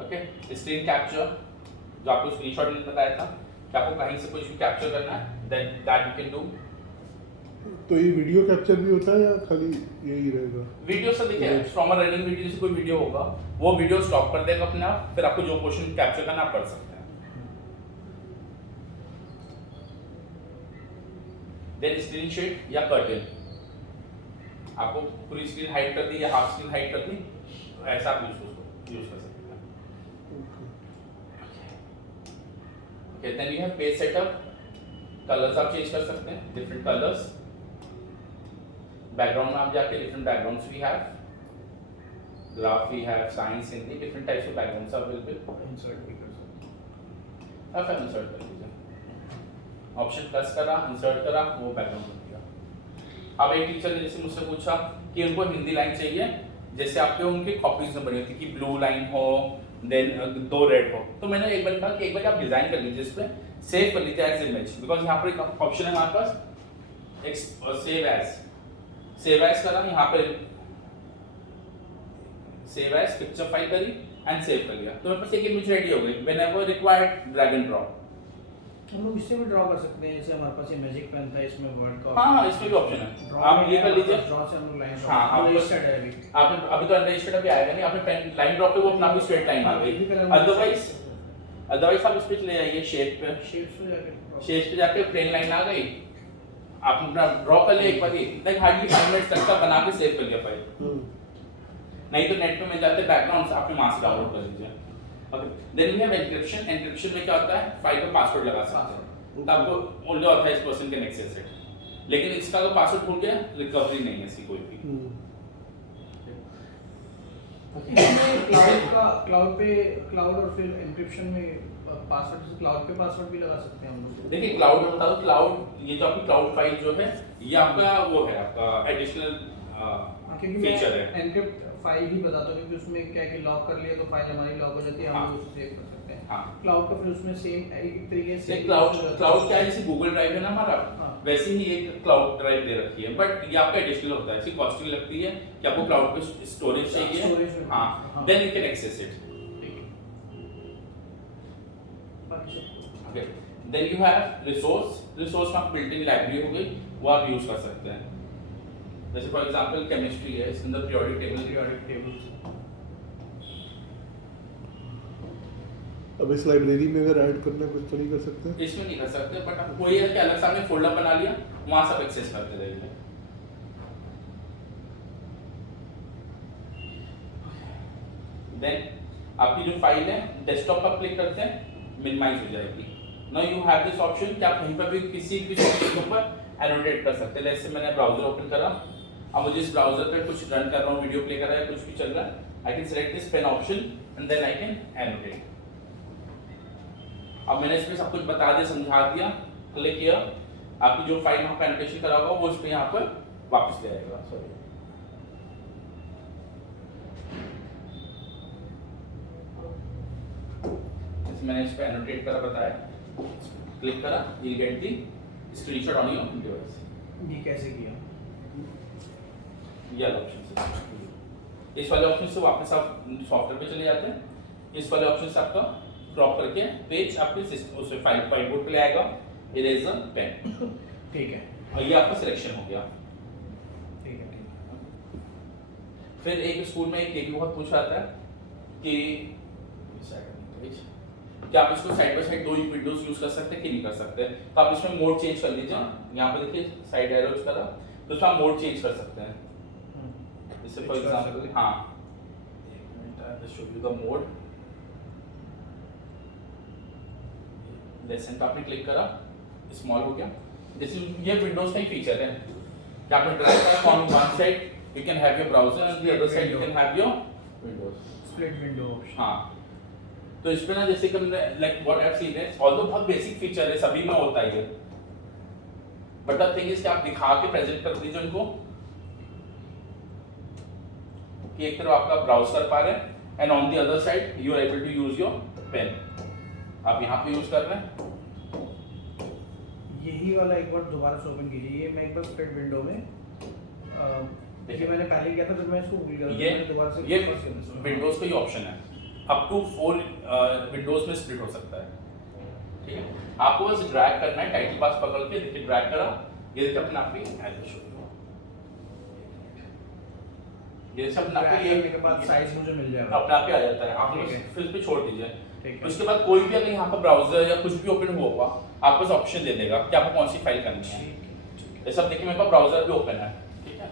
ओके, स्क्रीन कैप्चर, जो आपको स्क्रीनशॉट में बताया था कि आपको कहीं से कुछ भी कैप्चर करना है, then that you can do. तो ये वीडियो कैप्चर भी होता है या खाली यही रहेगा? वीडियो से देखिए, फ्रॉम अ रनिंग वीडियो से कोई वीडियो होगा, वो वीडियो स्टॉप कर देगा अपने आप, फिर आपको जो पोर्शन कैप्चर करना आप कर सकते हैं। देन स्क्रीन शेड या कर्टेन, आपको पूरी स्क्रीन हाइड कर दी या हाफ स्क्रीन हाइड कर दी, ऐसा आप यूज कर सकते हैं। Okay, then we have page setup, colours आप चेंज कर सकते हैं, डिफरेंट कलर्स। बैकग्राउंड में आप जाके different backgrounds we have, graph we have, science, Hindi, different types of backgrounds are available. Insert भी कर सकते हैं। आप इंसर्ट कर लीजिए, ऑप्शन प्लस करा, इंसर्ट करा, वो बैकग्राउंड बन गया। अब एक टीचर ने जैसे मुझसे पूछा कि उनको हिंदी लाइन चाहिए, जैसे आपके उनकी कॉपीज में बनी होती कि ब्लू लाइन हो, देन 2 रेड हो, तो मैंने एक बार कहा कि एक बार आप डिजाइन कर लीजिए, इस पे सेव कर लीजिए एज इमेज, बिकॉज यहाँ पर एक ऑप्शन है हमारे पास एक सेव एज करा, यहाँ पे सेव एज पिक्चर फाइल करी एंड सेव कर लिया, तो मेरे पास एक इमेज रेडी हो गई। Whenever required drag and drop, हम लोग इससे भी ड्रॉ कर सकते हैं, जैसे हमारे पास ये मैजिक पेन था, इसमें वर्ड का हाँ इसमें भी ऑप्शन है, आप ये कर लीजिए। ड्रॉ से हम लोग लाइन हाँ, आप रजिस्टर्ड है अभी। आपने अभी तो अनरजिस्टर्ड अभी आएगा नहीं, आपने पेन लाइन ड्रॉप पे वो अपना भी स्ट्रेट लाइन आ गई। अदरवाइज आप इस पे चले जाइए शेप पे, शेप पे जाके प्लेन लाइन आ गई, आपने अपना ड्रॉ कर लिया एक बार, लाइक हार्डली 5 मिनट्स तक का बना के सेव कर लिया फाइल। नहीं तो नेट पे मिल जाते बैकग्राउंड्स, आपने वहां से डाउनलोड कर लीजिए। Okay, then we have encryption. Encryption में क्या होता है, फाइल पे पासवर्ड लगा सकते हैं, तो आपको only authorised person can access it, लेकिन इसका अगर पासवर्ड भूल गया रिकवरी नहीं है इसकी कोई भी। क्लाउड और फिर एन्क्रिप्शन में पासवर्ड, क्लाउड पे पासवर्ड भी लगा सकते हैं हम लोग। देखिए क्लाउड में बता दो, क्लाउड ये जो आपकी क्लाउड फाइल जो है ये आपका वो है आपका एडिशनल फीचर है। एनक्रिप्ट फाइल ही बताता हूँ, क्योंकि उसमें क्या है कि लॉक कर लिया तो फाइल हमारी लॉक हो जाती है, हम लोग उसे सेव कर सकते हैं। हाँ। क्लाउड का फिर उसमें सेम एक तरीके से क्लाउड क्या है, जैसे गूगल ड्राइव है ना हमारा, हाँ। वैसे ही एक क्लाउड ड्राइव दे रखी है, बट ये आपका एडिशनल होता है, इसकी कॉस्टिंग लगती है कि आपको क्लाउड पे स्टोरेज चाहिए, हाँ, then you can access it. Okay, then you have resource. Resource में बिल्ट इन लाइब्रेरी हो गई, वो आप यूज कर सकते हैं। जैसे फॉर एग्जांपल केमिस्ट्री है, इसके अंदर पीरियोडिक टेबल। अब इस लाइब्रेरी में अगर ऐड करना कुछ तो नहीं कर सकते? इसमें नहीं कर सकते, बट आप कोई है कि अलग से आपने फोल्डर बना लिया, वहां सब एक्सेस करते रहिए। देन आपकी जो फाइल है डेस्कटॉप पर क्लिक करते हैं, मिनिमाइज हो जाएगी। Now you have this option कि आप कहीं पर भी किसी भी सॉफ्टवेयर के ऊपर एनोटेट कर सकते हैं। जैसे मैंने ब्राउजर ओपन करा, अब मुझे इस ब्राउजर पे कुछ रन कर रहा हूँ, वीडियो प्ले कर रहा है, कुछ भी चल रहा है, I can select this pen option and then I can annotate. अब मैंने इसमें सब कुछ बता दिया, समझा दिया, क्लिक किया, आपकी जो फाइल वहाँ पे एनोटेशन करा होगा वो इस पे यहाँ पर वापस ले आएगा। सॉरी, मैंने इस पे एनोटेट करा, बताया, क्लिक करा, you get the screenshot on your device. ये कैसे किया? ये वाला ऑप्शन से, इस वाले ऑप्शन से वापस आप सॉफ्टवेयर पे चले जाते हैं, इस वाले ऑप्शन से आपका क्रॉप करके पेज आपके सिस्टम उससे फाइल बोर्ड पे ले आएगा, इरेजर पेन। ठीक है, और ये आपका सिलेक्शन हो गया। ठीक है। फिर एक स्कूल में एक भी बहुत पूछ आता है कि क्या आप इसको साइड बाय साइड दो विंडोज यूज कर सकते हैं कि नहीं कर सकते, तो आप इसमें मोड चेंज कर लीजिए। यहाँ पे देखिए साइड एरोज करा, तो इसमें आप मोड चेंज कर सकते हैं। जैसे फॉर एग्जांपल, हाँ, show you the mode, lesson पे आपने क्लिक करा, स्मॉल हो गया। जैसे ये विंडोज का ही फीचर है कि आपने ड्रैग करा on one side you can have your browser and the other side you can have your Windows, split window option. हाँ, तो इस पे ना जैसे कि हमने like what I have seen है, ऑल्दो बहुत बेसिक फीचर है, सभी में होता है ये, बट द थिंग इज कि आप दिखा के प्रेजेंट कर दीजिए उनको कि एक तरफ आपका ब्राउज कर पा रहे हैं and on the other side you are able to use your pen. आप यहाँ पे यूज कर रहे हैं, यही वाला एक बार दोबारा से ओपन कीजिए। ये मैं एक बार स्प्लिट विंडो में देखिए मैंने पहले किया था, फिर मैं इसको भूल गया, ये मैंने दोबारा से ये वापस किया। विंडोज का ही ऑप्शन है, अप टू 4 विंडोज में स्प्लिट हो सकता है। ठीक है, आपको बस ड्रैग करना है, टाइटल पास पकड़ के देखिए ड्रैग करा, ये देखिए अपने आप ही एरो शो, ये सब अपने आप ही करने के बाद साइज मुझे मिल जाएगा, अपने आप ही आ जाता है। आप ठीक बस है। फिर इस पे छोड़ दीजिए। ठीक है। उसके बाद कोई भी अगर यहाँ पर ब्राउजर या कुछ भी ओपन हुआ होगा, आपको बस ऑप्शन दे देगा कि आपको कौन सी फाइल करनी है। ये सब देखिए मेरे पास ब्राउजर भी ओपन है, ठीक है।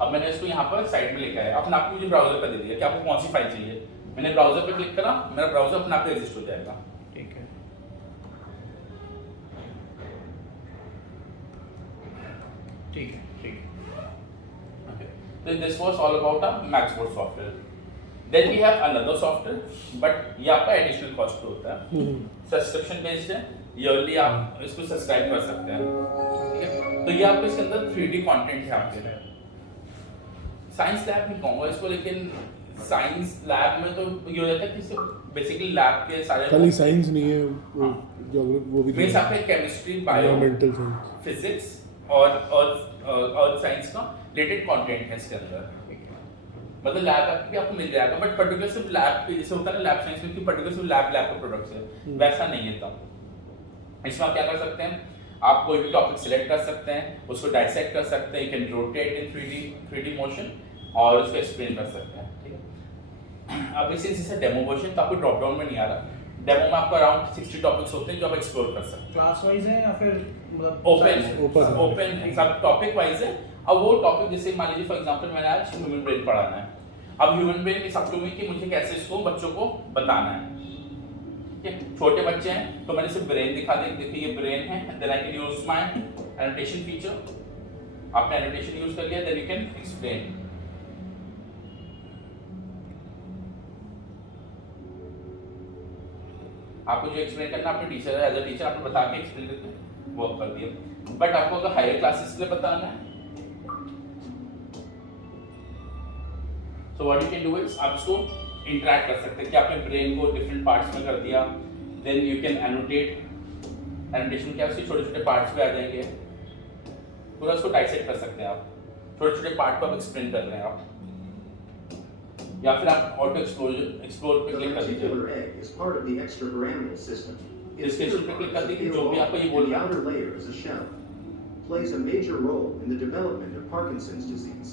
अब मैंने इसको यहाँ पर साइड में लेके आया, अपने आप को मुझे ब्राउजर का दे दिया कि आपको कौन सी फाइल चाहिए। मैंने ब्राउजर पे क्लिक करा, मेरा ब्राउजर अपने आप एग्जिस्ट हो जाएगा। ठीक है, ठीक है, ठीक है। Okay. Then this was all about a Maxboard software. Then we have another software, but ये आपका additional cost पे होता है, सब्सक्रिप्शन बेस्ड है, ईयरली आप इसको सब्सक्राइब कर सकते हैं, ठीक है। तो ये आपको इसके अंदर 3D कंटेंट है आपके लिए। साइंस लैब नहीं कहूँगा इसको, लेकिन साइंस लैब में तो ये हो जाता है कि बेसिकली लैब के सारे खाली साइंस नहीं है, वो ज्योग्राफी वो भी मींस आपके chemistry, bio, environmental science, physics और साइंस का रिलेटेड कंटेंट है इसके अंदर। मतलब लैब भी आपको मिल जाएगा, बट पर्टिकुलर सिर्फ लैब पे जैसे होता है ना लैब साइंस में कि पर्टिकुलर सिर्फ लैब का प्रोडक्ट्स है, वैसा नहीं है। तब इसमें आप क्या कर सकते हैं, आप कोई भी टॉपिक सिलेक्ट कर सकते हैं, उसको डाइसेक्ट कर सकते हैं, you can rotate in 3D motion और उसको एक्सप्लेन कर सकते हैं, ठीक है। अब इसे जैसे डेमो वर्जन तो आपको ड्रॉप डाउन में नहीं आ रहा, डेमो में आपको अराउंड 60 टॉपिक्स होते हैं जो आप एक्सप्लोर कर सकते हैं। क्लास वाइज है या फिर मतलब ओपन सब टॉपिक वाइज है। अब वो टॉपिक जैसे मान लीजिए फॉर एग्जांपल मैंने आज ह्यूमन ब्रेन पढ़ाना है, अब human brain is up to me कि मुझे कैसे इसको बच्चों को बताना है, ठीक है। छोटे बच्चे हैं तो मैंने सिर्फ ब्रेन दिखा दी, देखिए ये ब्रेन है, then I can use my annotation feature. आपने एनोटेशन यूज कर लिया, देन यू कैन एक्सप्लेन। आपको जो एक्सप्लेन करना अपने टीचर है, एज अ टीचर आपने बता के एक्सप्लेन करके वर्क कर दिया। बट आपको अगर हायर क्लासेस के लिए बताना है, so what you can do is आप इसको इंटरैक्ट कर सकते हैं कि आपने ब्रेन को डिफरेंट पार्ट्स में कर दिया, then you can annotate. Annotation क्या उसके छोटे छोटे पार्ट्स पे आ जाएंगे, पूरा उसको डाइसेक्ट कर सकते हैं आप, छोटे छोटे पार्ट को आप एक्सप्लेन कर रहे हैं आप, या फिर आप ऑटो एक्सप्लोर पे The क्लिक कर दीजिए। reticular egg is part of the extrapyramidal system. Its Description पे click कर दीजिए, जो भी आपको ये बोल the रहा है। outer layer is a shell. Plays a major role in the development of Parkinson's disease.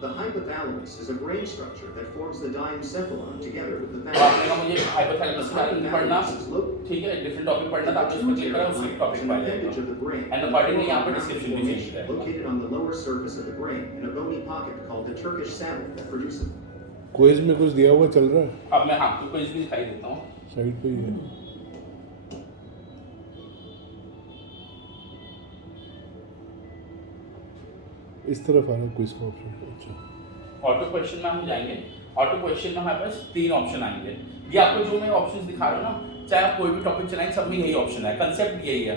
The hypothalamus is a brain structure that forms the diencephalon together with the अब आपने कहा thalamus. मुझे हाइपोथैलेमस के बारे में पढ़ना, Hypothalamus is located ठीक है, डिफरेंट टॉपिक पढ़ना in था, the आप इसमें क्लिक करा pituitary उसके gland, टॉपिक an पे आ appendage of जाएगा, the brain. एंड अकॉर्डिंगली यहाँ पर डिस्क्रिप्शन भी चेंज करेगा। Located on the lower surface of the brain in a bony pocket called the Turkish saddle that produces. Quiz में कुछ दिया हुआ चल रहा है, अब मैं आपको कुछ भी दिखाई देता हूँ। साइड पे ही है। इस तरफ आ रहा है क्विज का ऑप्शन। अच्छा, ऑटो क्वेश्चन में हम जाएंगे, ऑटो क्वेश्चन में हमारे पास 3 ऑप्शन आएंगे। ये आपको जो मैं ऑप्शंस दिखा रहा हूँ ना, चाहे आप कोई भी टॉपिक चलाएं, सब में यही ऑप्शन है, कंसेप्ट यही है।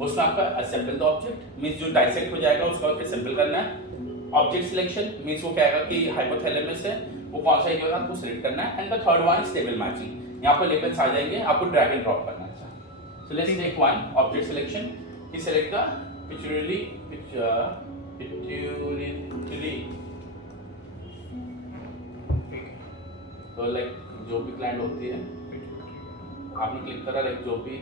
उसमें आपका असेंबल द ऑब्जेक्ट मींस जो डाइसेक्ट हो जाएगा उसका असेंबल करना है। ऑब्जेक्ट सिलेक्शन मींस वो कहेगा कि हाइपोथैलेमस है, वो कौन सा एरिया आपको सिलेक्ट करना है। And the third one is table matching, यहाँ पर लेबल्स आ जाएंगे, आपको ड्रैग एंड ड्रॉप करना है। So let's take one object selection, ही सिलेक्ट द पिट्यूटरी तो लाइक जो भी क्लाइंट होती है, आपने क्लिक करा लाइक जो भी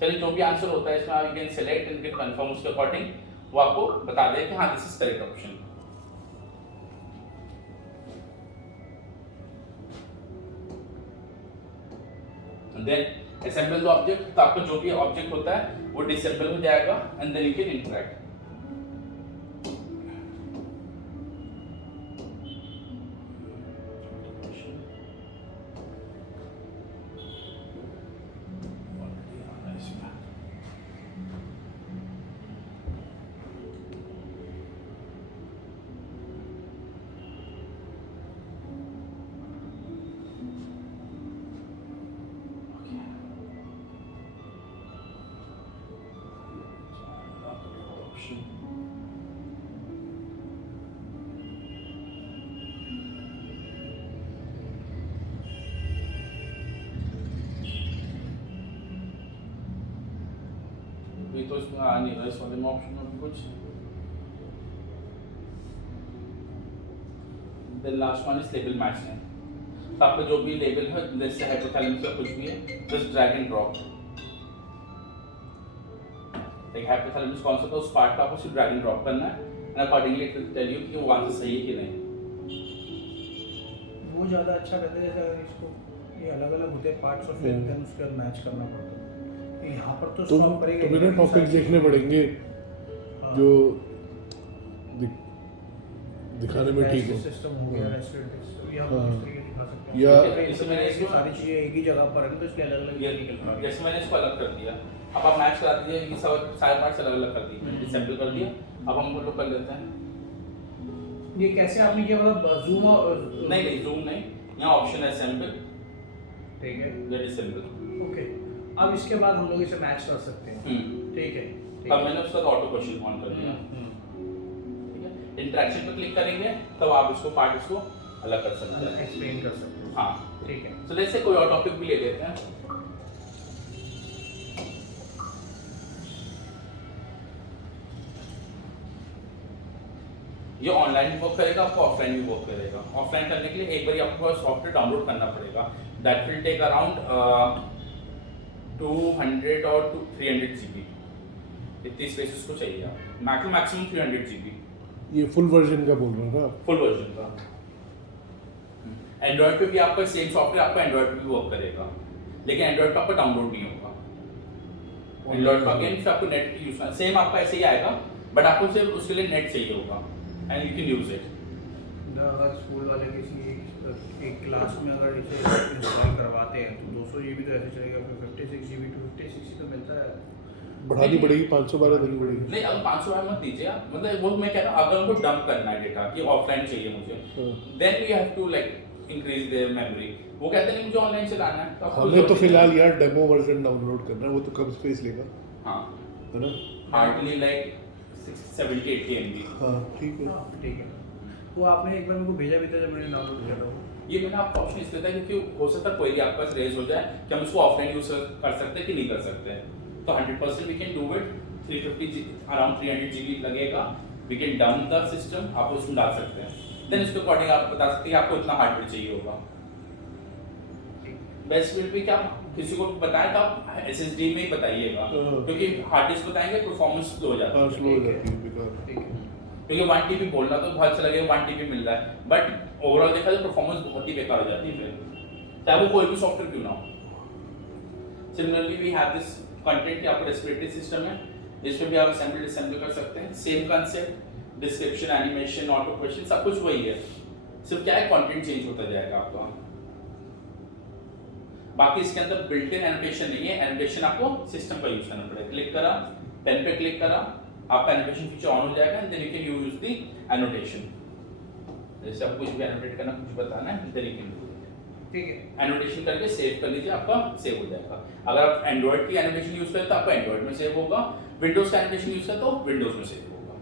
चलिए जो भी आंसर होता है इसमें आप you can select and get confirm, उसके अकॉर्डिंग वो आपको बता दे कि हाँ this is correct option. Then assemble the object, तो आपका जो भी ऑब्जेक्ट होता है वो डिसेंबल हो जाएगा and then you can interact. तो इसमें आ नहीं रहा इस वाले में ऑप्शन में कुछ। Then last one is label matching. तो आपका जो भी लेबल है जैसे हाइपोथैलेमस का कुछ भी है just drag and drop. Like hypothalamus कौन सा था उस पार्ट का आपको सिर्फ ड्रैग एंड ड्रॉप करना है and accordingly it will tell you कि वो आंसर सही है कि नहीं। वो ज़्यादा अच्छा रहता है, जैसे अगर इसको ये अलग अलग होते हैं पार्ट्स और फिर देन उसके बाद मैच करना पड़ता है। यहाँ पर तो स्टॉप करेगा, तो मेरे टॉपिक्स देखने पड़ेंगे जो दिखाने में ठीक हो। सिस्टम हो गया, रेस्टोरेंट सिस्टम, या इस तरीके दिखा सकते हैं या इसमें मैंने इसकी सारी चीज़ें एक ही जगह पर है तो इसलिए अलग अलग ये निकल पा रहा है। जैसे मैंने इसको अलग कर दिया, अब आप मैच करा दीजिए, ये सब सारे पार्ट्स अलग अलग कर दिए, डिसेंबल कर दिया। अब हम वो लोग कर लेते हैं। ये कैसे आपने किया, मतलब जूम और नहीं जूम नहीं, यहाँ ऑप्शन है असेंबल, ठीक है, या डिसेंबल। ओके। अब इसके बाद हम लोग इसे मैच कर सकते हैं, ठीक है। अब मैंने उसका ऑटो क्वेश्चन ऑन कर दिया, ठीक है। इंटरेक्शन पर क्लिक करेंगे तब आप इसको पार्ट इसको अलग कर सकते हैं, एक्सप्लेन कर सकते हैं, हाँ ठीक है। तो जैसे कोई और टॉपिक भी ले लेते हैं। ये ऑनलाइन भी वर्क करेगा, आपको ऑफलाइन भी वर्क करेगा। ऑफलाइन करने के लिए एक बार आपको सॉफ्टवेयर डाउनलोड करना पड़ेगा, दैट विल टेक अराउंड 200 और 300 GB, इतनी स्पेस उसको चाहिए, मैक्सिमम 300 GB। ये फुल वर्जन का बोल रहा था, फुल वर्जन का। एंड्रॉइड पे भी आपका सेम सॉफ्टवेयर आपका एंड्रॉइड पे भी वर्क करेगा, लेकिन एंड्रॉइड पे आपका डाउनलोड नहीं होगा। एंड्रॉइड पर अगेन आपको नेट यूज करना, सेम आपका ऐसे ही आएगा, बट आपको सिर्फ उसके लिए नेट चाहिए होगा and you can use it. अगर स्कूल वाले किसी एक क्लास में अगर इसे इंस्टॉल करवाते हैं तो 200 GB तो ऐसे चलेगा, फिर 56 GB टू 50-60 तो मिलता है। बढ़ानी पड़ेगी, 512 देनी पड़ेगी। नहीं, अब 500 मत दीजिए आप, मतलब वो मैं कह रहा हूँ अगर उनको डंप करना है डेटा कि ऑफलाइन चाहिए मुझे, then we have to like increase their memory. वो कहते नहीं मुझे ऑनलाइन चलाना है, तो हमें तो फिलहाल यार डेमो वर्जन डाउनलोड करना है, वो तो कम स्पेस लेगा, हाँ है ना? Hardly like 70-80 MB। हाँ ठीक है। हाँ ठीक है, वो आपने एक बार मेरे को भेजा भी था जब मैंने डाउनलोड किया था वो। ये मैंने आपको ऑप्शन इसलिए था क्योंकि हो सकता है कोई भी आपके पास रेज हो जाए कि हम इसको ऑफलाइन यूज कर सकते हैं कि नहीं कर सकते, तो 100% we can do it. 350 around 300 GB लगेगा, we can dump the system, आप उसमें डाल सकते हैं, देन उसके अकॉर्डिंग आप बता सकते हैं आपको इतना हार्डवेयर चाहिए होगा। बेस्ट विल भी क्या किसी को बताएं तो आप SSD में ही बताइएगा, क्योंकि हार्ड डिस्क बताएंगे परफॉर्मेंस स्लो हो जाता है। स्लो हो जाती है बेकार। ठीक है, क्योंकि 1 TB बोलना तो बहुत अच्छा लगेगा, 1 TB मिल रहा है, बट ओवरऑल देखा जाए परफॉर्मेंस बहुत ही बेकार हो जाती है फिर, चाहे वो कोई भी सॉफ्टवेयर क्यों ना हो। Similarly we have this content कि आपका रेस्पिरेटरी सिस्टम है, इसमें भी आप असेंबल डिसेंबल कर सकते हैं, same concept, description, animation, auto question सब कुछ वही है, सिर्फ क्या है कंटेंट चेंज होता जाएगा आपका। बाकी इसके अंदर बिल्ट इन एनोटेशन नहीं है, एनोटेशन आपको सिस्टम का यूज करना पड़ेगा। क्लिक करा, पेन पे क्लिक करा, आपका एनोटेशन फीचर ऑन हो जाएगा, then you can use the annotation. जैसे आपको कुछ भी एनोटेट करना, कुछ बताना है, then you can do it, ठीक है। एनोटेशन करके सेव कर लीजिए, आपका सेव हो जाएगा। अगर आप एंड्रॉइड की एनोटेशन यूज करें तो आपका एंड्रॉइड में सेव होगा, विंडोज का एनोटेशन यूज करें तो विंडोज में सेव होगा।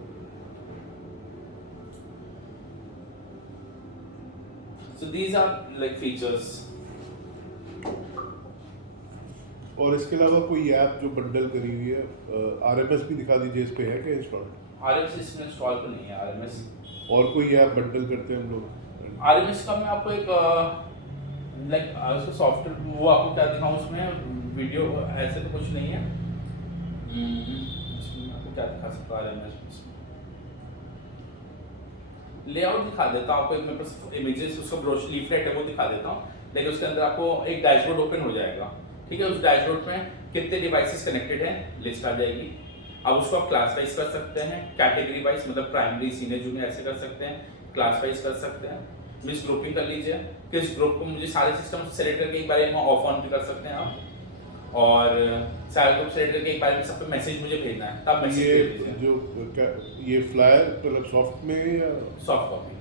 So these are like features. और इसके अलावा कोई ऐप जो बंडल करी हुई है, RMS भी दिखा दीजिए, इस पे है क्या इंस्टॉल? RMS इसमें इंस्टॉल तो नहीं है RMS। और कोई ऐप बंडल करते हैं हम लोग? RMS का मैं आपको एक लाइक उसका सॉफ्टवेयर वो आपको क्या दिखाऊं, उसमें वीडियो ऐसे तो कुछ नहीं है, इसमें आपको क्या दिखा सकता हूं RMS लेआउट दिखा देता हूं आपको, एक मेरे पास इमेजेस उसका ब्रोशर लीफलेट है वो दिखा देता हूं। लेकिन उसके अंदर आपको एक डैशबोर्ड ओपन हो जाएगा, ठीक है। उस डैशबोर्ड में कितने डिवाइसेस कनेक्टेड हैं लिस्ट आ जाएगी। अब उसको आप क्लास वाइज कर सकते हैं, कैटेगरी वाइज, मतलब प्राइमरी, सीनियर, जूनियर ऐसे कर सकते हैं, क्लास वाइज कर सकते हैं, मिस ग्रुपिंग कर लीजिए, किस ग्रुप को मुझे सारे सिस्टम सेलेक्ट करके एक बार में ऑफ ऑन भी कर सकते हैं आप, और सारे ग्रुप सेलेक्ट करके एक बार में सब पे मैसेज मुझे भेजना है तब मैसेज भेज दीजिए। जो ये फ्लायर मतलब सॉफ्ट में या सॉफ्ट कॉपी,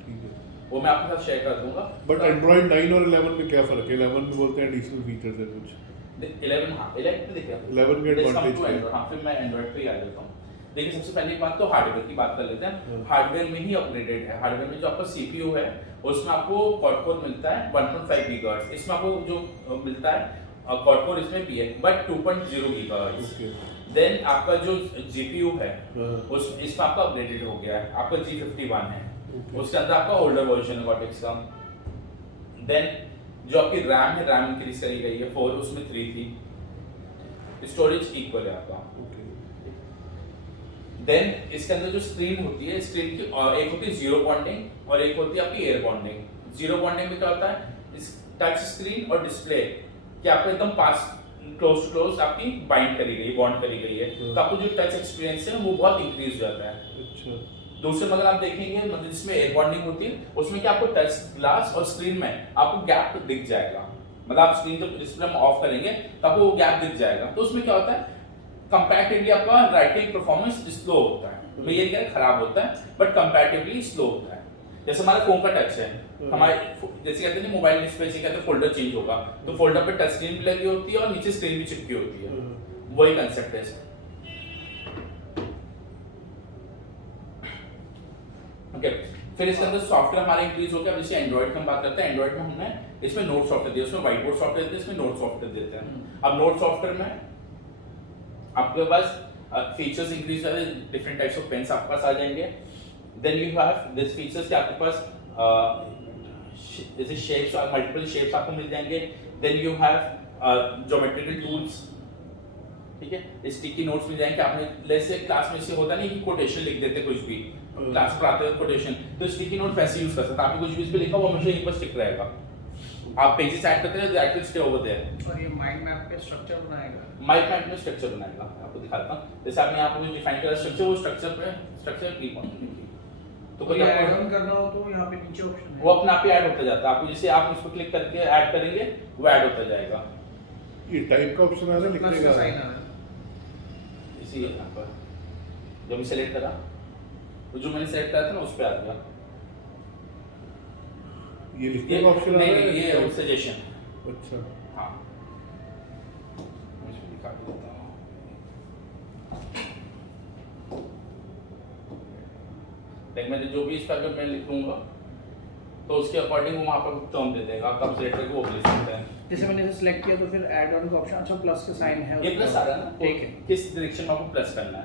ठीक है, वो मैं आपके साथ शेयर कर दूंगा। बट एंड्रॉइड 9 और 11 में क्या फर्क है? 11 में बोलते हैं एडिशनल फीचर्स है कुछ, 11 हाँ 11 में देखिए 11 के एडवांटेज क्या है? हाँ, फिर मैं एंड्रॉइड पे ही आ जाता हूँ। देखिए सबसे पहली बात तो हार्डवेयर की बात कर लेते हैं। हार्डवेयर में ही अपग्रेडेड है, हार्डवेयर में जो आपका CPU है उसमें आपको क्वाड कोर मिलता है 1.5 GHz, इसमें आपको जो मिलता है क्वाड कोर इसमें भी है बट 2.0 GHz। देन आपका जो जीपीयू है हाँ। उस इसमें आपका अपग्रेडेड हो गया है, आपका G51 है। Okay. उसके अंदर आपका ओल्डर वर्जन है कॉर्टेक्स का। देन जो आपकी रैम है, रैम इंक्रीज करी गई है 4, उसमें 3 थी। स्टोरेज इक्वल है आपका। Okay. देन इसके अंदर जो स्क्रीन होती है, स्क्रीन की एक होती है जीरो बॉन्डिंग और एक होती है आपकी एयर बॉन्डिंग। जीरो बॉन्डिंग में क्या होता है, इस टच स्क्रीन और डिस्प्ले कि आपको एकदम पास क्लोज टू क्लोज आपकी बाइंड करी गई, बॉन्ड करी गई है, तो आपको जो टच एक्सपीरियंस है वो बहुत इंक्रीज हो जाता है। अच्छा। दूसरे मतलब आप देखेंगे, मतलब जिसमें एयर बॉन्डिंग होती है उसमें क्या आपको टच ग्लास और स्क्रीन में आपको गैप दिख जाएगा। मतलब आप स्क्रीन जब डिस्प्ले में ऑफ करेंगे तो आपको वो गैप दिख जाएगा। तो उसमें क्या होता है, कंपैरेटिवली आपका राइटिंग परफॉर्मेंस स्लो होता है। तो ये नहीं कह रहा खराब होता है, बट कंपैरेटिवली स्लो होता है। जैसे हमारा फोन का टच है, हमारे जैसे कहते हैं मोबाइल डिस्प्ले से कहते हैं फोल्डर चेंज होगा, तो फोल्डर पे टच स्क्रीन भी लगी होती है और नीचे स्क्रीन भी चिपकी होती है। वही कंसेप्ट है इसका। ओके, फिर इसके अंदर सॉफ्टवेयर हमारा इंक्रीज हो गया। जैसे एंड्रॉइड की हम बात करते हैं, एंड्रॉइड में हमने इसमें नोट सॉफ्टवेयर दिया, उसमें व्हाइट बोर्ड सॉफ्टवेयर देते हैं, इसमें नोट सॉफ्टवेयर देते हैं। अब नोट सॉफ्टवेयर में आपके पास फीचर्स इंक्रीज हो जाते हैं, डिफरेंट टाइप्स ऑफ पेन्स आपके पास आ जाएंगे। Then you have this features कि आपके पास जैसे शेप्स, मल्टीपल शेप्स आपको मिल जाएंगे। Then you have geometrical tools, ठीक है, स्टिकी नोट्स मिल जाएंगे। आपने जैसे क्लास में से होता नहीं कि कोटेशन लिख देते कुछ भी, क्लास पढ़ाते हैं कोटेशन, तो स्टिकी नोट वैसे यूज कर सकते हैं। आपने कुछ भी इस पे लिखा वो हमेशा यहीं पर स्टिक रहेगा। आप पेजेस ऐड करते हैं, that will stay over there. और ये माइंड मैप पे स्ट्रक्चर बनाएगा, माइंड मैप में स्ट्रक्चर बनाएगा। आपको दिखाता हूं, जैसे आपने यहाँ पे डिफाइन करा स्ट्रक्चर, वो स्ट्रक्चर क्लिक ऑन कीजिए तो तो कोई ऐड आपको ऑन करना हो तो यहाँ पे नीचे ऑप्शन है, वो अपने आप ही ऐड होता जाता है। आपको जैसे आप उस पर क्लिक करके ऐड करेंगे वो ऐड होता जाएगा। ये टाइप का ऑप्शन आ रहा है प्लस लिखने का का। साइन आ रहा है। इसी यहाँ पर जो मैं सेलेक्ट करा, वो जो मैंने सेलेक्ट करा था ना उस पे आ गया। ये लिखने का ऑप्शन आ नहीं रहा है। नहीं, ये सजेशन। अच्छा। हाँ, मैं इसको दिखा देता हूँ। देख मैंने जो भी इसका अगर मैं लिखूंगा तो उसके अकॉर्डिंग वो वहाँ पर टर्म दे देगा। आप सेलेक्ट करके वो लिख सकते हैं। जैसे मैंने इसे सिलेक्ट किया तो फिर ऐड ऑन का ऑप्शन, अच्छा प्लस का साइन है, ये प्लस आ रहा है ना, ठीक है किस डायरेक्शन में आपको प्लस करना है।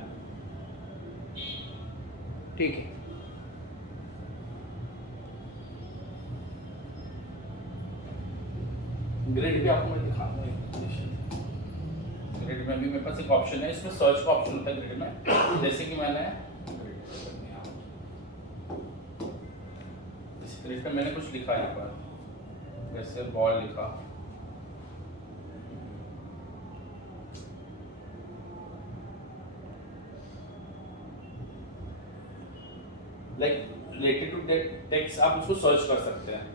ठीक है। ग्रिड भी आपको मैं दिखाऊंगा। ग्रिड में भी मेरे पास एक ऑप्शन है, इसमें सर्च का ऑप्शन होता है ग्रिड में। जैसे कि मैंने इस ग्रिड में मैंने कुछ लिखा यहाँ पर, जैसे बॉल लिखा, लाइक रिलेटेड टू टेक्स्ट, आप उसको सर्च कर सकते हैं।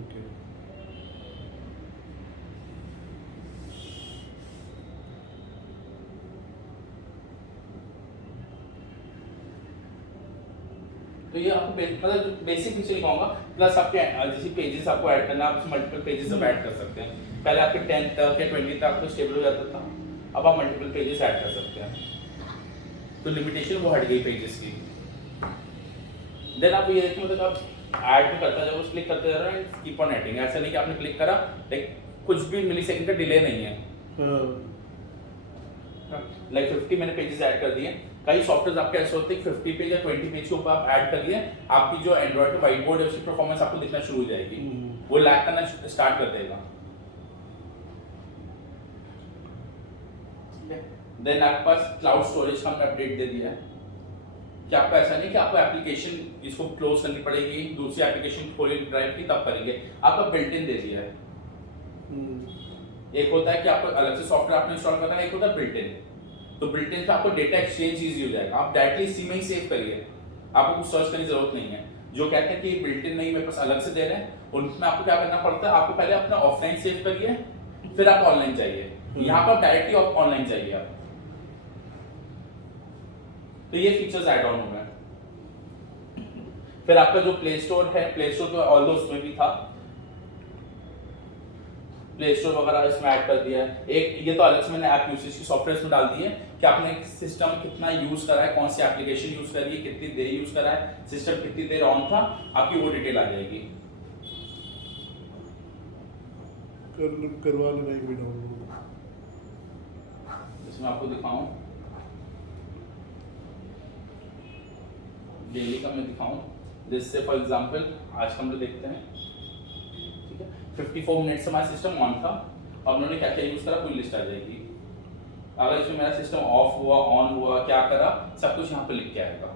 ओके। तो ये आपको मतलब बेसिक फीचर लिखाऊंगा। प्लस आपके जैसे पेजेस आपको ऐड करना है, आप मल्टीपल पेजेस अब ऐड कर सकते हैं। पहले आपके 10 तक या 20 तक आपको स्टेबल हो जाता था, अब आप मल्टीपल पेजेस ऐड कर सकते हैं। तो लिमिटेशन वो हट गई पेजेस की। देन आप ये देखिए, मतलब आप ऐड भी करता जाओ, क्लिक करते जा रहे हैं, कीप ऑन ऐडिंग। ऐसा नहीं कि आपने क्लिक करा, लाइक कुछ भी मिलीसेकंड का डिले नहीं है। लाइक 50 मैंने पेजेस ऐड कर दिए। कई सॉफ्टवेयर आपके ऐसे होते हैं 50 पेज या 20 पेज के ऊपर आप ऐड कर दिए, आपकी जो एंड्रॉइड का व्हाइट बोर्ड है उसकी परफॉर्मेंस आपको दिखना शुरू हो जाएगी, वो लैग करना स्टार्ट कर देगा। देन आपके पास क्लाउड स्टोरेज का हमने अपडेट दे दिया है कि आपको ऐसा नहीं कि आपको एप्लीकेशन इसको क्लोज करनी पड़ेगी, दूसरी एप्लीकेशन खोली ड्राइव की तब करेंगे, आपका बिल्ट इन दे दिया है। एक होता है कि आपको अलग से सॉफ्टवेयर आपने इंस्टॉल करना है, एक होता है बिल्ट इन। तो बिल्ट इन पे आपको डेटा एक्सचेंज इजी हो जाएगा, आप डायरेक्टली इसी में ही सेव करिए, आपको कुछ सर्च करने की जरूरत नहीं है। जो कहते हैं कि बिल्ट इन नहीं मेरे पास अलग से दे रहे हैं, उनमें आपको क्या करना पड़ता है, आपको पहले अपना ऑफलाइन सेव करिए, फिर आप ऑनलाइन जाइए। यहाँ पर डायरेक्टली ऑनलाइन जाइए आप। तो ये फीचर्स ऐड ऑन हो गए। फिर आपका जो प्ले स्टोर है, प्ले स्टोर तो ऑल उसमें भी था, प्ले स्टोर वगैरह इसमें ऐड कर दिया है। एक ये तो अलग से मैंने ऐप यूसेज की सॉफ्टवेयर में डाल दी है कि आपने सिस्टम कितना यूज करा है, कौन सी एप्लीकेशन यूज करी है, कितनी देर यूज करा है, सिस्टम कितनी देर ऑन था, आपकी वो डिटेल आ जाएगी। करवा लेना एक भी डाउनलोड। इसमें आपको दिखाऊं, डेली का मैं दिखाऊं, जैसे फॉर एग्जांपल आज का हम लोग देखते हैं, ठीक है। 54 मिनट से हमारा सिस्टम ऑन था और उन्होंने क्या क्या यूज करा, पूरी लिस्ट आ जाएगी। अगर इसमें मेरा सिस्टम ऑफ हुआ, ऑन हुआ, क्या करा, सब कुछ यहाँ पे लिख के आएगा।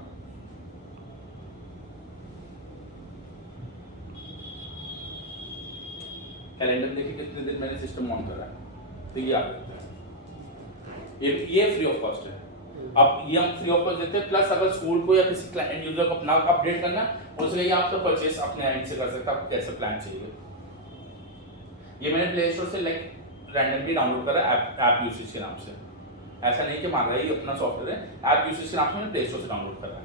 कैलेंडर देखिए कितने दिन मैंने सिस्टम ऑन करा है, तो ये आ जाता है। ये फ्री ऑफ कॉस्ट है। अब ये हम फ्री ऑफ कॉस्ट देते हैं, प्लस अगर स्कूल को या किसी क्लाइंट यूजर को अपना अपडेट करना है उसके लिए आप तो परचेस अपने एंड से कर सकते हैं, आपको कैसा प्लान चाहिए। ये मैंने प्ले स्टोर से लाइक रैंडमली डाउनलोड करा ऐप यूसेज के नाम से, ऐसा नहीं कि हमारा ही अपना सॉफ्टवेयर है, ऐप यूसेज के नाम से मैंने प्ले स्टोर से डाउनलोड करा है।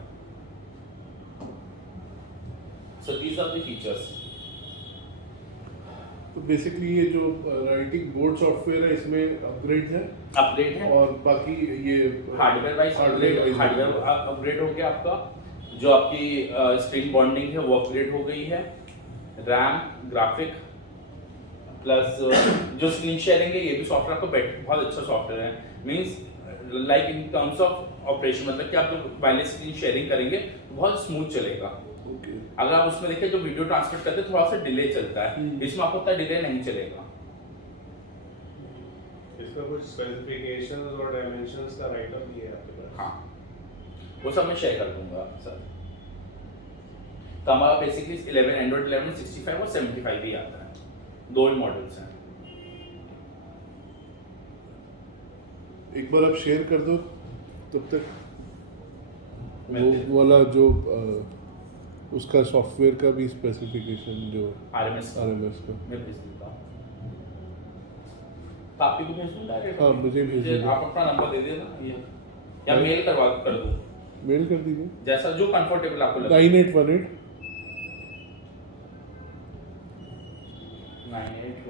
So these are the features. तो बेसिकली ये जो राइटिंग बोर्ड सॉफ्टवेयर है इसमें अपग्रेड है और बाकी ये हार्डवेयर वाइज हार्डवेयर अपग्रेड हो गया आपका, जो आपकी स्क्रीन बॉन्डिंग है वो अपग्रेड हो गई है, रैम, ग्राफिक प्लस जो स्क्रीन शेयरिंग है ये भी सॉफ्टवेयर आपको बहुत अच्छा सॉफ्टवेयर है। Means like in terms of operation, मतलब कि आप जब वायरलेस स्क्रीन शेयरिंग करेंगे तो बहुत स्मूथ चलेगा। अगर आप उसमें देखिए जो वीडियो ट्रांसफर करते हैं थोड़ा सा डिले चलता है, इसमें आपको उतना डिले नहीं चलेगा। इसका कुछ स्पेसिफिकेशंस और डायमेंशंस का राइट अप भी है आपके पास? हाँ, वो सब मैं शेयर कर दूंगा सर। तो हमारा बेसिकली 11 एंड्रॉइड 11 में 65 और 75 ही आता है, दो ही मॉडल्स हैं। एक बार आप शेयर कर दो तब तक मैं वो वाला जो उसका सॉफ्टवेयर का भी स्पेसिफिकेशन जो आरएमएस का मैं भेज दूंगा, तो आप ही को भेज दूं डायरेक्ट? हाँ, मुझे भेज दीजिए। आप अपना नंबर दे देना या मेल कर दूं, मेल कर दीजिए, जैसा जो कंफर्टेबल आपको लगे। 9818 9818